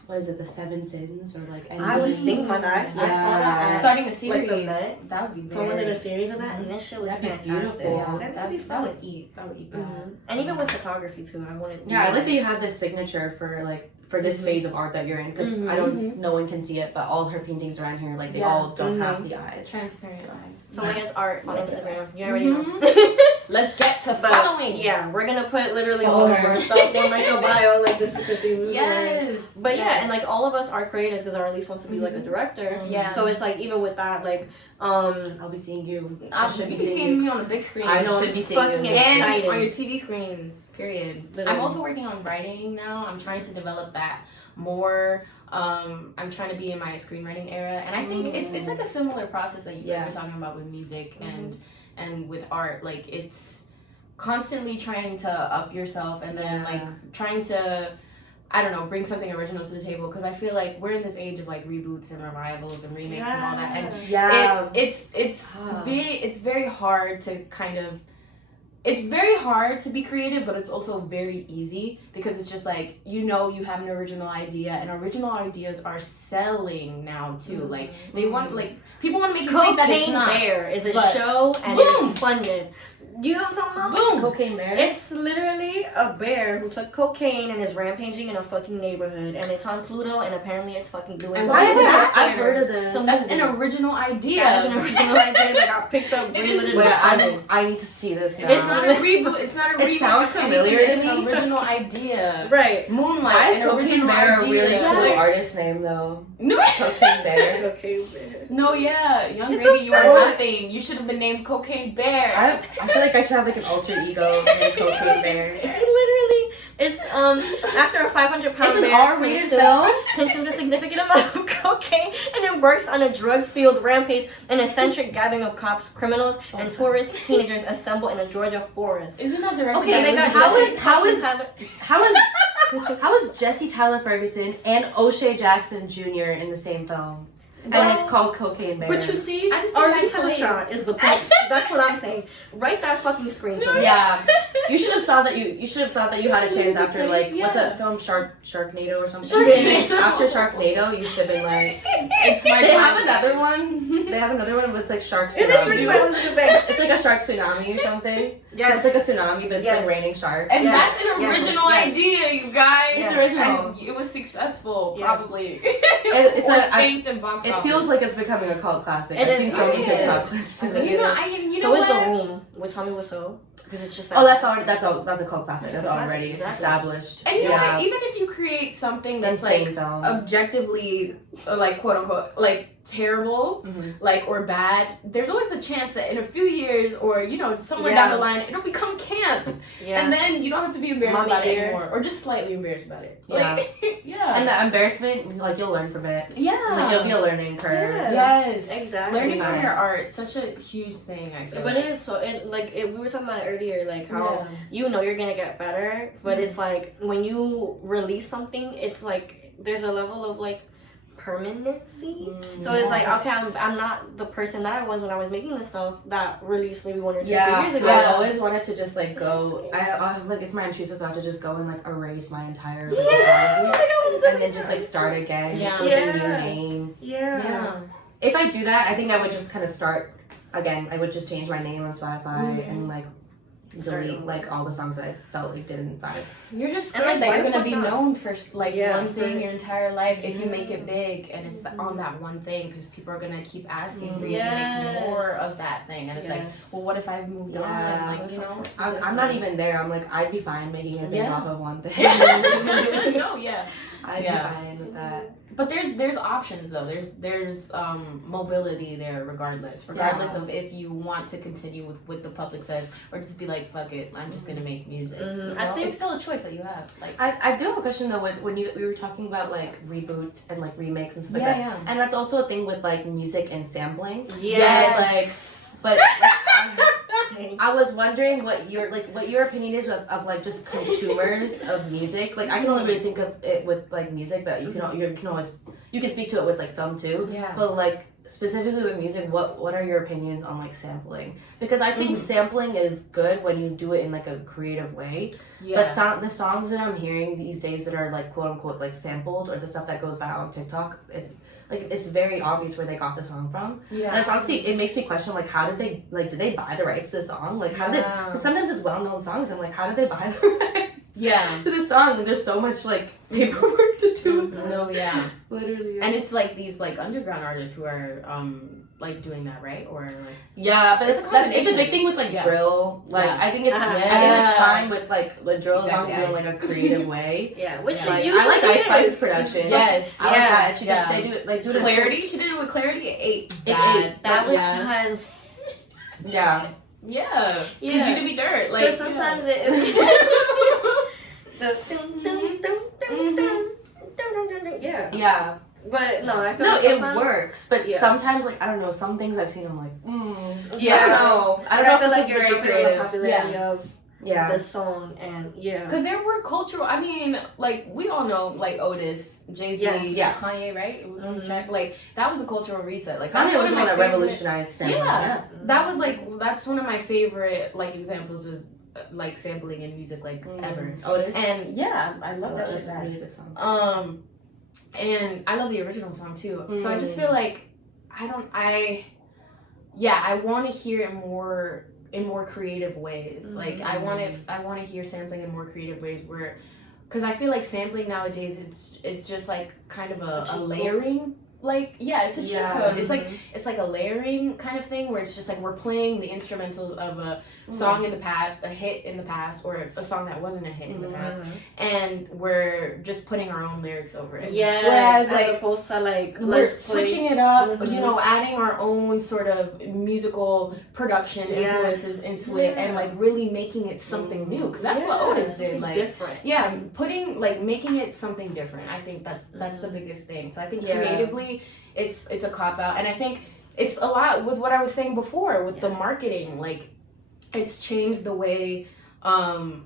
what is it, the 7 sins or like envy? I was thinking about that. I saw that. Starting a series. Like the Met. That would be very... Someone did a series of that, and this shit was That'd be fantastic. beautiful. Yeah, that'd be That fun. would eat. That would eat bad. And even with photography too, I wanted. Yeah, I like that you have this signature for like for this phase of art that you're in, because I don't, no one can see it, but all her paintings around here, like they all don't have the eyes. Transparent eyes. Soweya's art on Instagram. You already know. Let's get to But following. yeah, we're gonna put literally Follow all of her. our stuff on like a bio, like this is the things. Yes. But yeah, and like all of us are creators because Arlise wants to be like a director. Yeah. So it's like even with that, like I'll be seeing you. I should be seeing me on a big screen. I know, should I'm be seeing you. fucking in this. excited. And on your TV screens, period. Literally. I'm also working on writing now. I'm trying to develop that more. I'm trying to be in my screenwriting era, and I think it's like a similar process that you guys are talking about with music and with art. Like it's constantly trying to up yourself, and then like trying to, I don't know, bring something original to the table, because I feel like we're in this age of like reboots and revivals and remakes and all that, and it's very hard to kind of, it's very hard to be creative, but it's also very easy, because it's just like, you know, you have an original idea, and original ideas are selling now too. Like they want, like people want to make you think that it's Cocaine not. Bear is a but- show and it's funded. You know what I'm talking about? Boom. Cocaine Bear? It's literally a bear who took cocaine and is rampaging in a fucking neighborhood, and it's on Pluto, and apparently it's fucking doing. And why well. have I've heard of this? So That's an original idea. That's an original idea that got picked up. It is- Wait, I need to see this now. It's not a reboot. It's not a reboot. It sounds of familiar anything. to It's an me. original idea. Right. Moonlight. Why is an Cocaine original Bear a idea. really cool Yes. artist name though? No. Cocaine Bear. Cocaine Bear. No, yeah, young It's lady, a you are fun- nothing. You should have been named Cocaine Bear. I feel like I should have like an alter ego named Cocaine Bear. Literally, it's after a 500-pound It's an bear R-rated film? consumes a significant amount of cocaine and embarks on a drug-fueled rampage. An eccentric gathering of cops, criminals, and tourist teenagers assemble in a Georgia forest. Isn't that directed? Okay, by they got Elizabeth how is Tyler- how is Jesse Tyler Ferguson and O'Shea Jackson Jr. in the same film? And it's called Cocaine Bear. But you see, I just think Arlise that's has a hilarious. shot. Is the point? That's what I'm saying. Write that fucking screenplay. Yeah, you should have saw that you should have thought that you had a chance after like what's Yeah. that film Sharknado or something. Sharknado. After Sharknado, you should have been like. It's my They time. have another one. They have another one, but it's like shark It is written by tsunami. Elizabeth Banks. It's like a shark tsunami or something. Yes. It's like a tsunami, but it's Yes. like raining sharks. And Yes. that's an Yes. original Yes. idea, you guys. It's original. And it was successful, Yes. probably. It's Or a- tanked and box It office. feels like it's becoming a cult classic. It I've is. seen so many Yeah. TikTok clips. of it. You know So is what? The Room with Tommy Wiseau, because it's just that. Oh, that's already that's a cult classic. That's Classic, already exactly. established. And you know yeah. what? Even if you create something that's Insane like film. objectively, like quote unquote, like terrible, Mhm. like or bad, there's always a chance that in a few years or you know somewhere Yeah. down the line it'll become camp, Yeah. and then you don't have to be embarrassed Mommy about it dears. anymore, or just slightly embarrassed about it. Yeah. Like, yeah. And the embarrassment, like you'll learn from it. yeah. Like it'll be a learning curve. Yeah. Yes. Exactly. Learning from Yeah. your art, such a huge thing. I feel. But like. it is so, we were talking about it earlier, like how Yeah. you know you're gonna get better, but it's like when you release something, it's like there's a level of like permanency. So it's like, okay, I'm not the person that I was when I was making this stuff that released maybe 1 or 2 Yeah, years ago. I've always wanted to just like go. I like it's my intrusive thought to just go and like erase my entire discography and then just like start again Yeah. with a new name. Yeah. Yeah. If I do that, I think I would just kind of start again. I would just change my name on Spotify Mm-hmm. and like delete like all the songs that I felt like didn't vibe. You're just And, scared like, that why you're the gonna fuck be not? known for like Yeah, one thing for- your entire life if you make it big, and it's on that one thing because people are gonna keep asking for you to make more of that thing, and it's like, well, what if I've moved on? Like, you know, I'm not even there. I'm like, I'd be fine making it big off of one thing. no, yeah. I'd be fine with that. But there's options though. There's mobility there regardless of if you want to continue with what the public says or just be like, fuck it, I'm just gonna make music. You know? I think it's still a choice that you have. Like I do have a question though. When we were talking about like reboots and like remakes and stuff like that, yeah. and that's also a thing with like music and sampling. Yes. But I was wondering what your opinion is of like just consumers of music. Like I can only really think of it with like music, but you can speak to it with like film too. Yeah. But like specifically with music, what are your opinions on like sampling? Because I think sampling is good when you do it in like a creative way. Yeah. But the songs that I'm hearing these days that are like quote unquote like sampled, or the stuff that goes viral on TikTok, it's very obvious where they got the song from. Yeah. And it's honestly, it makes me question like how did they did they buy the rights to the song? Like how did because sometimes it's well known songs and like how did they buy the rights to the song? And there's so much like paperwork to do. No, yeah. Literally. And it's like these like underground artists who are like doing that, right? Or like yeah, but it's a big thing with like Yeah. drill. Like Yeah. I think it's fine with like drill songs doing like a creative way. Yeah, which Like, you I like Ice Spice's production. Yes. I like that. They do it like Clarity. She did it with Clarity. It ate It bad. ate. That was Yeah. fun. Yeah. Yeah. Because Yeah. you to be dirt. Like But sometimes it. Yeah. Yeah. But no, I feel No, like it sometimes- works, but Yeah. sometimes like I don't know, some things I've seen I'm like, Yeah. I don't know. I don't know if feel this like is you're very jumping on creative. the popularity of Yeah. the song and yeah. Because there were cultural. I mean, like we all know, like Otis, Jay-Z, Yes. Kanye, right? It was on the track. Like that was a cultural reset. Like Kanye that's was one the of one my that favorite- revolutionized sampling. Yeah, that was like that's one of my favorite like examples of like sampling in music like ever. Otis. And yeah, I love that That's shit. a really good song. And I love the original song too. So I just feel like I want to hear it more in more creative ways. Like I want to hear sampling in more creative ways where, because I feel like sampling nowadays it's just like kind of a layering. Like it's a cheat code. It's like a layering kind of thing where it's just like we're playing the instrumentals of a song in the past, a hit in the past, or a song that wasn't a hit in the past, and we're just putting our own lyrics over it. Yes, Whereas as like opposed to like we're switching it up, you know, adding our own sort of musical production influences into it, and like really making it something new. Because that's what Otis did. Like different. Yeah, making it something different. I think that's the biggest thing. So I think creatively, it's a cop out, and I think it's a lot with what I was saying before with the marketing. Like, it's changed the way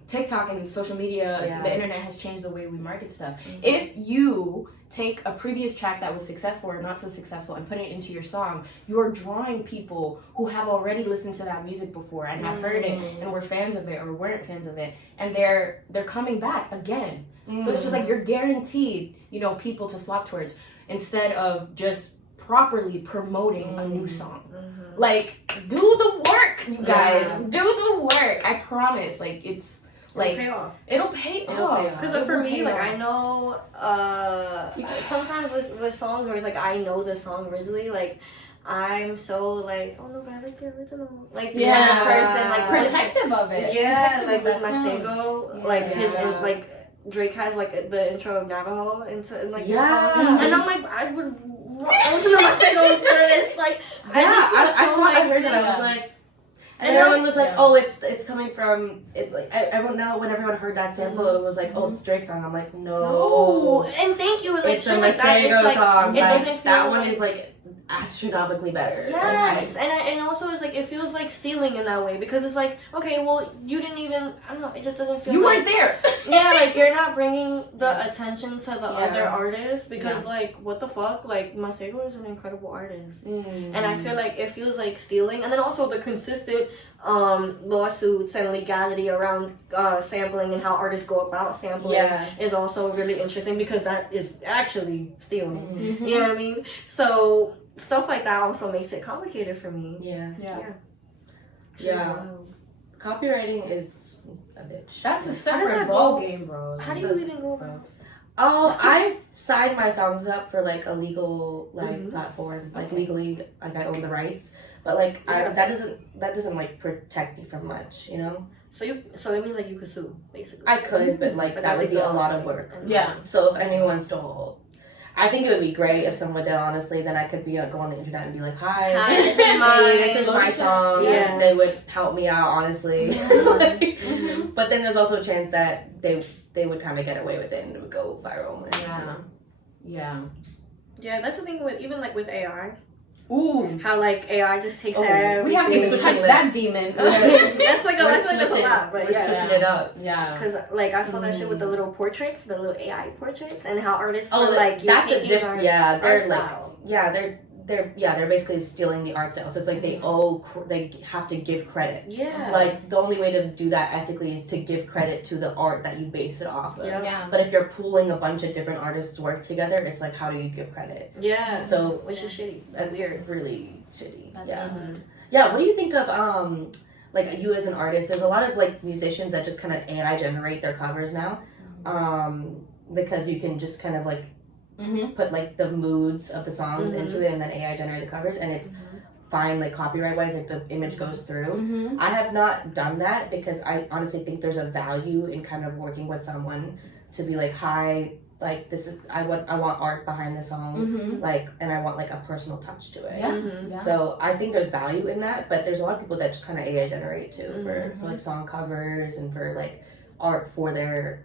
TikTok and social media, the internet has changed the way we market stuff. If you take a previous track that was successful or not so successful and put it into your song, you're drawing people who have already listened to that music before and have heard it and were fans of it or weren't fans of it, and they're coming back again. So it's just like you're guaranteed, you know, people to flock towards instead of just properly promoting a new song. Like, do the work, you guys. Do the work. I promise. Like, it's like it'll pay off. Because for me, like I know, sometimes with songs where it's like I know the song originally, like I'm so like, oh no, but I like the original. Like the person, like protective of it. Yeah, Protective like of with that my song. single, like his like Drake has like the intro of Navajo into like his Yeah. song, and I'm like I would listen to my single instead of this. Like I heard that. I was like, and everyone was like, oh, it's coming from it. Like everyone now, when everyone heard that sample, it was like, oh, it's Drake's song. I'm like, no, and thank you. Like, it's a shit like that. It's Masego like, song. it Like, doesn't feel that one like, is like astronomically better. Yes, and also it's like it feels like stealing in that way because it's like, okay, well, you didn't even, I don't know, it just doesn't feel You like, weren't there. Yeah, like you're not bringing the attention to the other artists because like what the fuck, like Masego is an incredible artist, and I feel like it feels like stealing, and then also the consistent lawsuits and legality around sampling and how artists go about sampling is also really interesting because that is actually stealing. You know what I mean? So stuff like that also makes it complicated for me. Yeah. Copywriting is a bitch. That's a How does separate that ball go? game, bro. How do you even go about? Oh, I've signed my songs up for like a legal Mhm. platform. Like Okay. legally, like I own the rights. But like Yeah. that doesn't like protect me from much, you know. So it means like you could sue, basically. I could, but like But that that's would be a lot of exhausting. work. Yeah. So if anyone stole, I think it would be great if someone did. Honestly, then I could be go on the internet and be like, "Hi, Hi, this is hey, mine. this is my song." Yeah. They would help me out, honestly. Like, Mhm. but then there's also a chance that they would kind of get away with it and it would go viral. And, Yeah. Yeah. Yeah, that's the thing with even like with AI. Ooh. How like AI just takes Oh, everything. We haven't even Switch touched it. that demon. That's like We're that's like that's a switching, lot, but we're yeah. switching it up. Yeah. Because like I saw that shit with the little portraits, the little AI portraits, and how artists Oh, were like that's a taking different. our Yeah, art they're like style. they're basically stealing the art style. So it's like they have to give credit. Yeah. Like the only way to do that ethically is to give credit to the art that you base it off of. Yeah. Yeah. But if you're pooling a bunch of different artists' work together, it's like how do you give credit? Yeah. So which is shitty. that's Weird. really shitty. That's yeah. weird. Yeah. What do you think of like you as an artist? There's a lot of like musicians that just kind of AI generate their covers now, because you can just kind of like Mm-hmm. put like the moods of the songs Mhm. into it and then AI generate the covers and it's fine like copyright wise like the image goes through. Mm-hmm. I have not done that because I honestly think there's a value in kind of working with someone to be like, hi, like this is I want art behind the song, Mm-hmm. like, and I want like a personal touch to it. Yeah. Mhm. Yeah. So I think there's value in that, but there's a lot of people that just kind of AI generate too for Mhm. like song covers and for like art for their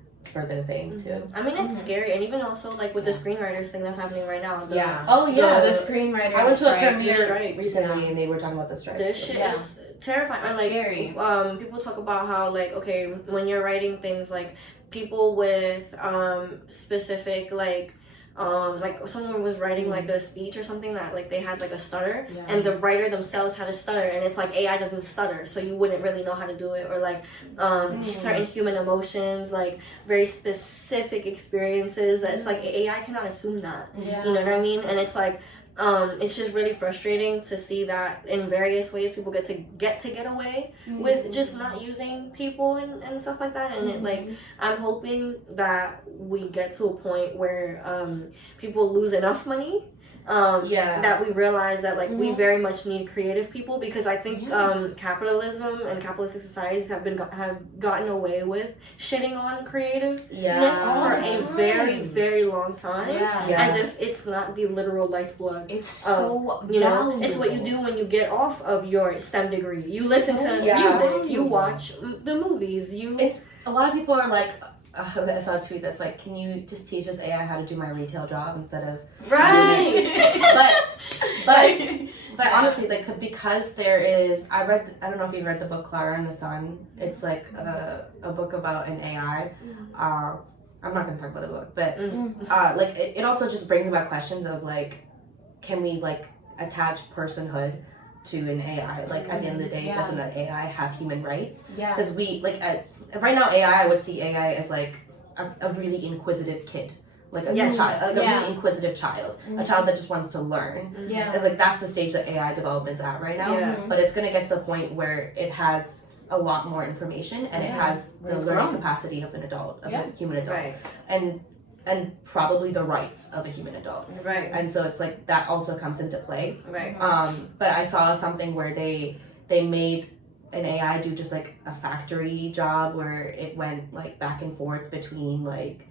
thing too. I mean, it's Mhm. scary, and even also like with the screenwriters thing that's happening right now. The, Yeah. Oh yeah, The screenwriter. I went to a strike. premiere strike. recently and they were talking about the strike. This shit Yeah. is terrifying. Or It's like, scary. people talk about how like okay, when you're writing things like people with specific like someone was writing like a speech or something that like they had like a stutter Yeah. and the writer themselves had a stutter and it's like AI doesn't stutter so you wouldn't really know how to do it or like certain human emotions like very specific experiences that it's like AI cannot assume that. Yeah. You know what I mean? And it's like, it's just really frustrating to see that in various ways people get away with just not using people and stuff like that. And it like, I'm hoping that we get to a point where people lose enough money. That we realize that like we very much need creative people because I think Yes. capitalism and capitalistic societies have gotten away with shitting on creativeness Yeah. for that's a right. very very long time Yeah. Yeah. as if it's not the literal lifeblood. It's so You know, it's what you valuable. do when you get off of your STEM degree. You listen to Yeah. music, you valuable. watch the movies, you It's a lot of people are like, I saw a tweet that's like, can you just teach us AI how to do my retail job instead of right. but honestly like because there is I don't know if you read the book Clara and the Sun. It's like a book about an AI. I'm not gonna talk about the book, but like it also just brings about questions of like, can we like attach personhood to an AI? Like at the end of the day, Yeah. doesn't an AI have human rights? Yeah. Because we like right now AI, I would see AI as like a really inquisitive kid, like a Yes. child, like a Yeah. really inquisitive child, a child that just wants to learn. Yeah. It's like that's the stage that AI development's at right now. Yeah. But it's gonna get to the point where it has a lot more information and it Yeah. has the It's learning grown. capacity of an adult, of Yeah. a human adult, Right. and probably the rights of a human adult. Right. And so it's like that also comes into play. Right. But I saw something where they made an AI do just like a factory job where it went like back and forth between like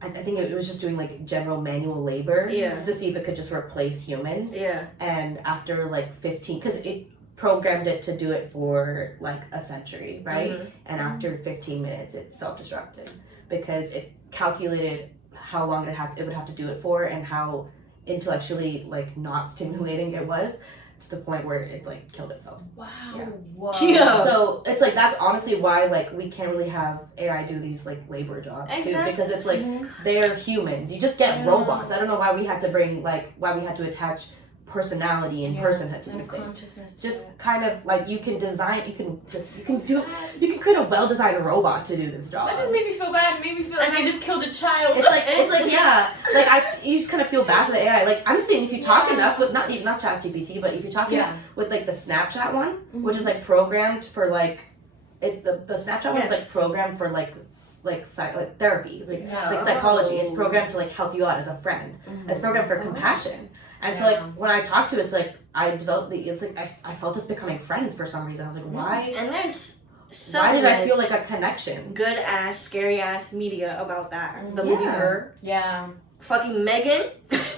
I think it was just doing like general manual labor Yeah. just to see if it could just replace humans. Yeah. And after like 15, because it programmed it to do it for like a century, right? Mhm. And after 15 minutes, it self-destructed because it calculated how long it would have to do it for and how intellectually like not stimulating it was to the point where it like killed itself. Wow. Yeah. Whoa. Yeah. So it's like that's honestly why like we can't really have AI do these like labor jobs too Exactly. because it's like Mhm. they're humans. You just get Yeah. robots. I don't know why we had to bring like why we had to attach personality and Yeah. personhood to And a these things. consciousness to Just it. kind of like you can design, you can create a well-designed robot to do this job. That just made me feel bad. It made me feel like I just killed a child. It's like yeah, like you just kind of feel bad for the AI. Like I'm just saying, if you talk enough with not ChatGPT, but if you talk enough with like the Snapchat one, which is like programmed for like it's the Snapchat one is like programmed for like therapy, like Oh. psychology. It's programmed to like help you out as a friend. It's programmed for compassion. And so like when I talk to it, it's like I developed it's like I felt us becoming friends for some reason. I was like, why? And there's Why did I feel like a connection? Good ass, scary ass media about that. The movie Her. Yeah. Fucking Megan.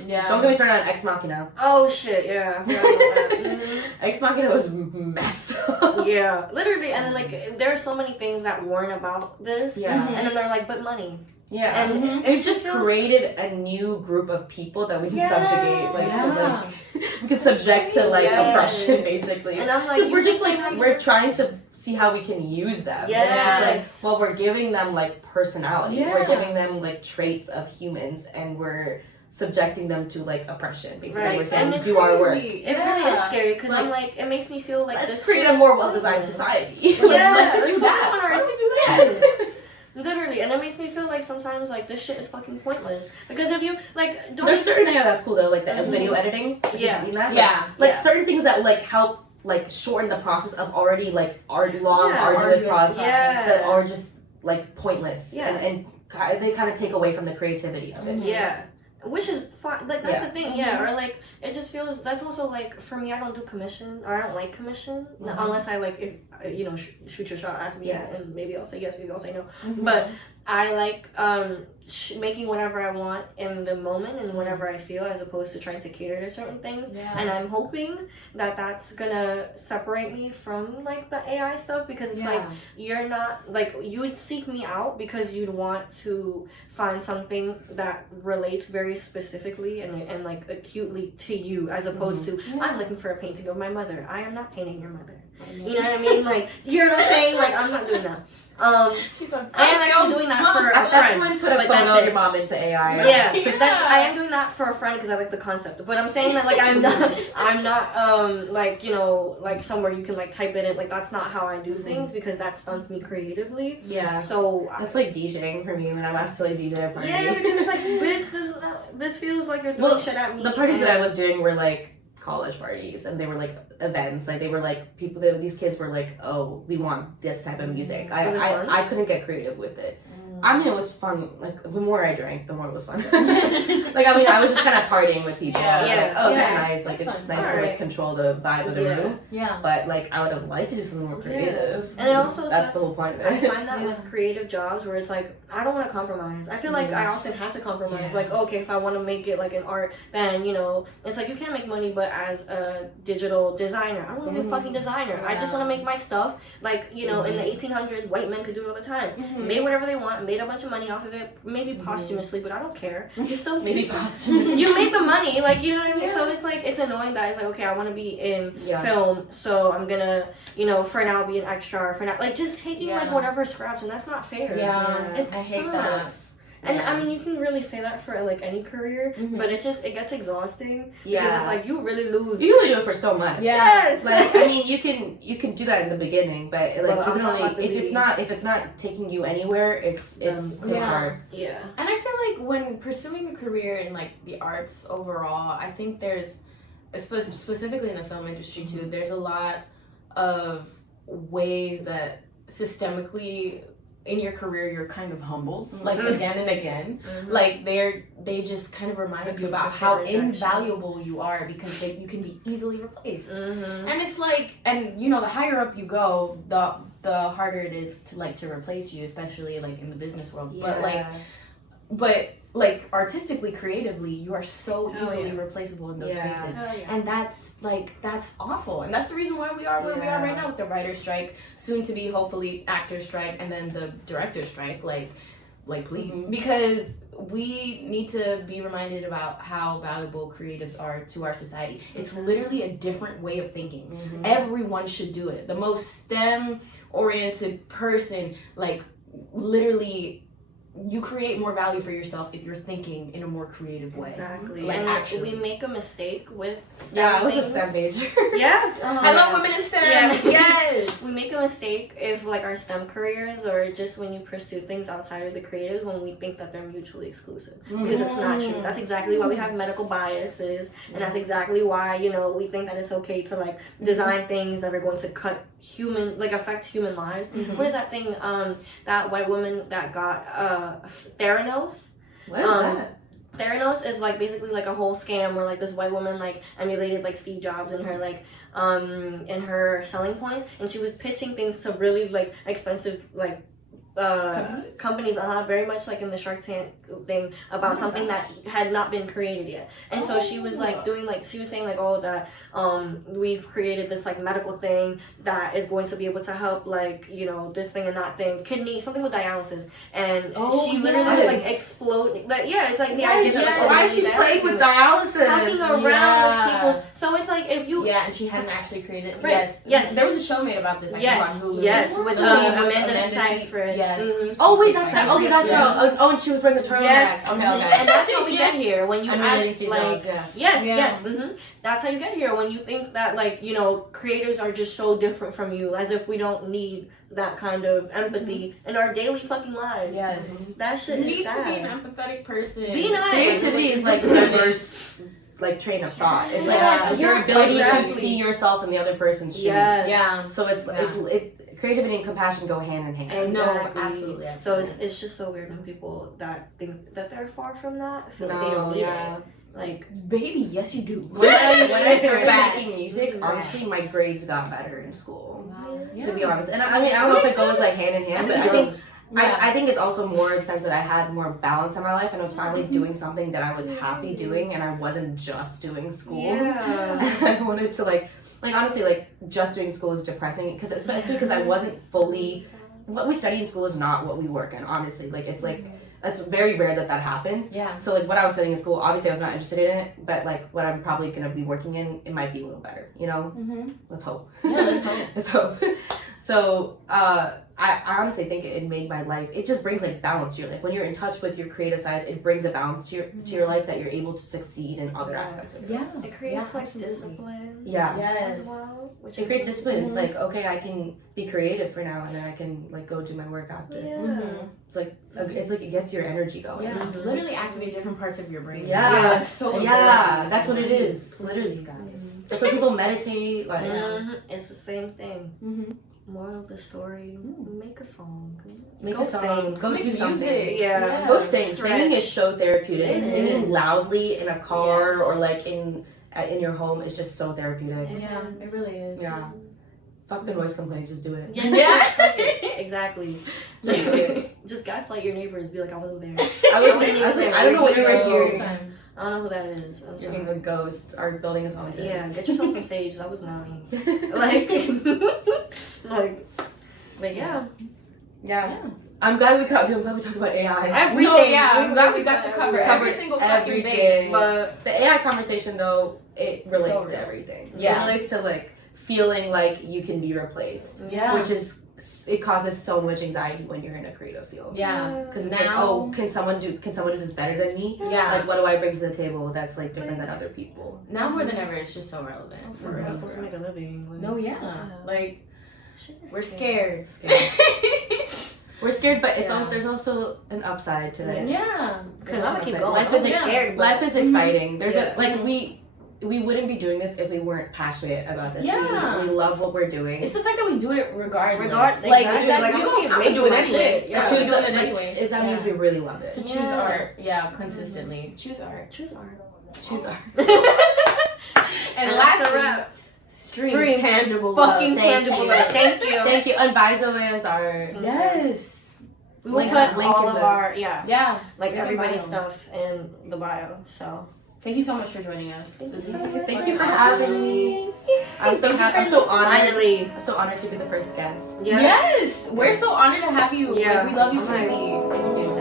Yeah. Don't get me started on Ex Machina. Oh shit, yeah. I forgot about that. Ex Machina was messed up. Yeah, literally. And then like there are so many things that weren't about this. Yeah. And then they're like, but money. Yeah, And it just created a new group of people that we can subjugate, like to like we can subject to like oppression, basically. And I'm like, because we're just like we're trying to see how we can use them. Yes. It's like, well, we're giving them like personality. Yeah. We're giving them like traits of humans, and we're subjecting them to like oppression. Basically, Right. we're saying And do our work. It really is scary because Like, I'm like, it makes me feel like Let's this create shit a is more well-designed pointless. society. Yeah, let's do let's that. focus on our- Why don't we do that? Literally, and it makes me feel like sometimes like this shit is fucking pointless because if you like don't There's certain that's cool though, like the video editing. Have you seen that? Like certain things that like help like shorten the process of already like arduous process that are just like pointless. And they kind of take away from the creativity of it. Yeah. Which is fine. Like, that's the thing. Yeah. Or, like, it just feels... That's also, like, for me, I don't do commission. Or I don't like commission. Unless I, like, if, you know, shoot your shot, ask me. And maybe I'll say yes, maybe I'll say no. But I like making whatever I want in the moment and whatever I feel as opposed to trying to cater to certain things. And I'm hoping that that's gonna separate me from, like, the AI stuff because it's like, you're not... Like, you would seek me out because you'd want to find something that relates very specifically and like acutely to you as opposed to I'm looking for a painting of my mother. I am not painting your mother. You know what I mean? Like, you know what I'm saying? Like, I'm not doing that. She's like, I am actually doing that for a At that friend. point, put a photo of your mom into AI. Yeah, but I am doing that for a friend because I like the concept. But I'm saying that like I'm not like, you know, like somewhere you can like type it in. Like that's not how I do things because that stunts me creatively. Yeah. So that's like DJing for me when I'm asked to like DJ a party. Yeah, because it's like, bitch, this feels like you're throwing shit at me. The parties that I was doing were like college parties and they were like events, like they were like people these kids were like, oh, we want this type of music. I couldn't get creative with it. I mean, it was fun. Like the more I drank, the more it was fun. Like I mean, I was just kind of partying with people. I was like, oh, this is nice. Like it's just nice to like control the vibe of the room. But like I would have liked to do something more creative. And it also that's the whole point of it. I find that with creative jobs where it's like I don't want to compromise. I feel like I often have to compromise. Like okay, if I want to make it like an art, then you know it's like you can't make money. But as a digital designer, I don't want to be a fucking designer. I just want to make my stuff. Like you know, in the 1800s, white men could do it all the time. Made whatever they want. Made a bunch of money off of it, maybe posthumously, but I don't care. You still posthumously. You made the money, like you know what I mean. So it's like it's annoying that it's like okay, I want to be in film, so I'm gonna you know for now be an extra. Or for now, like just taking like whatever scraps, and that's not fair. It I hate that. And I mean, you can really say that for like any career, but it gets exhausting. Because it's like you really lose. You can only do it for so much. Yes. Like I mean, you can do that in the beginning, but like you can only if it's not taking you anywhere, it's hard. Yeah. And I feel like when pursuing a career in like the arts overall, I think there's specifically in the film industry too. There's a lot of ways that systemically in your career you're kind of humbled like again and again like they just kind of remind you about how invaluable you are because you can be easily replaced and it's like and you know the higher up you go the harder it is to replace you, especially like in the business world. But like artistically, creatively, you are so easily replaceable in those spaces. And that's awful. And that's the reason why we are where we are right now with the writer's strike, soon to be hopefully actor's strike, and then the director's strike. Like please. Because we need to be reminded about how valuable creatives are to our society. It's literally a different way of thinking. Everyone should do it. The most STEM oriented person, like literally you create more value for yourself if you're thinking in a more creative way. Exactly. Like, and actually. we make a mistake with STEM Yeah, I was a things. STEM major. Yeah. I love women in STEM. Yeah. Yes. We make a mistake if like our STEM careers or just when you pursue things outside of the creatives when we think that they're mutually exclusive. Because it's not true. That's exactly why we have medical biases, and that's exactly why, you know, we think that it's okay to like design things that are going to affect human lives. What is that thing, that white woman that got Theranos? What is that? Theranos is like basically like a whole scam where like this white woman like emulated like Steve Jobs and her like in her selling points, and she was pitching things to really like expensive like companies very much like in the Shark Tank thing about something that had not been created yet. And so she was like doing like, she was saying like, oh, that we've created this like medical thing that is going to be able to help like, you know, this thing and that thing, kidney, something with dialysis. And she literally was like exploding. Like, yeah, it's like the idea that like, why is she playing with dialysis? Fucking around with people. So it's like if you and she hadn't actually created it. Right. Yes. There was a show made about this. I think, on Hulu. Yes, with Amanda Seyfried. Yes. Oh wait, that's that. Okay, that girl. Oh, and she was wearing the turtleneck. Yes. Okay. And that's how we get here. When you act like yes. That's how you get here. When you think that like, you know, creators are just so different from you, as if we don't need that kind of empathy in our daily fucking lives. Yes. That shit is sad. To be an empathetic person. Be nice. Creativity is like a diverse like train of thought. It's like your ability to see yourself in the other person's shoes. Yeah. So creativity and compassion go hand in hand. Exactly. No, absolutely. So it's just so weird when people that think that they're far from that feel like they don't need it. Like, baby, yes you do. When I started making music, honestly, my grades got better in school. Wow. To be honest, and I mean, I don't know if it goes like hand in hand, but I think it's also more in the sense that I had more balance in my life, and I was finally doing something that I was happy doing, and I wasn't just doing school. Yeah. I wanted to like honestly, like just doing school is depressing because especially because I wasn't fully. What we study in school is not what we work in. Honestly, like it's like. It's very rare that happens. Yeah. So like what I was studying in school, obviously I was not interested in it, but like what I'm probably gonna be working in, it might be a little better. You know. Let's hope. Yeah, let's hope. Let's hope. So I honestly think it made my life. It just brings like balance to your life. When you're in touch with your creative side, it brings a balance to your life that you're able to succeed in other aspects of it. Yeah. It creates like discipline. Yeah. As well. It creates discipline. It's like, okay, I can be creative for now, and then I can like go do my work after. It's like it gets your energy going. Yeah. Literally activate different parts of your brain. Yeah. That's so that's what it is. Literally. That's why people meditate. Like it's the same thing. Moral of the story: make a song. Make Go a song. sing. Go Make do something. music. Yeah. Go sing. Stretch. Singing is so therapeutic. It Singing is. loudly in a car or like in your home is just so therapeutic. Yeah, it really is. Yeah. Fuck the noise complaints. Just do it. Yeah. Exactly. Just gaslight your neighbors. Be like, I wasn't there. I was like, I don't know what you were here. hearing. I don't know who that is. I'm Being a ghost. Our building is haunted. Yeah, get yourself some sage. That was not me. But yeah. I'm glad we talked about AI. Everything. No, I'm glad we got to cover every single fucking base. But the AI conversation, though, it relates to everything. Yeah. It relates to like feeling like you can be replaced. Yeah. Which is it causes so much anxiety when you're in a creative field. Yeah. Because it's like, oh, can someone do this better than me? Yeah. Like, what do I bring to the table that's like different than other people? Now more than ever, it's just so relevant. For real. Supposed to make a living. Like, no, like we're scared. We're scared, but it's also, there's also an upside to this. Yeah. Because I'm gonna keep going. Life is scared. Life is exciting. There's we wouldn't be doing this if we weren't passionate about this. Yeah. We love what we're doing. It's the fact that we do it regardless. Like, exactly. I'm doing that shit. Yeah. Choose it anyway. That means we really love it. To choose art. Yeah, consistently. Choose art. Choose art. Choose art. And last wrap. Stream tangible fucking love. tangible love. Thank you. Thank you. And buy Zoeya's art. Yes. We will put all of our like everybody's stuff in the bio. So thank you so much for joining us. Thank you for having me. I'm so honored. I'm so honored to be the first guest. Yes. We're so honored to have you. Yeah. We love you, Krithi. Thank you.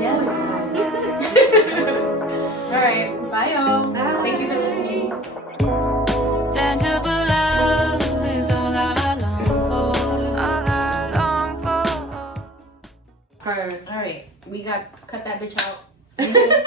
Yes. All right. Bye, y'all. Bye. Thank you for listening. Tangible love is all I long for. Her All right, we got cut that bitch out.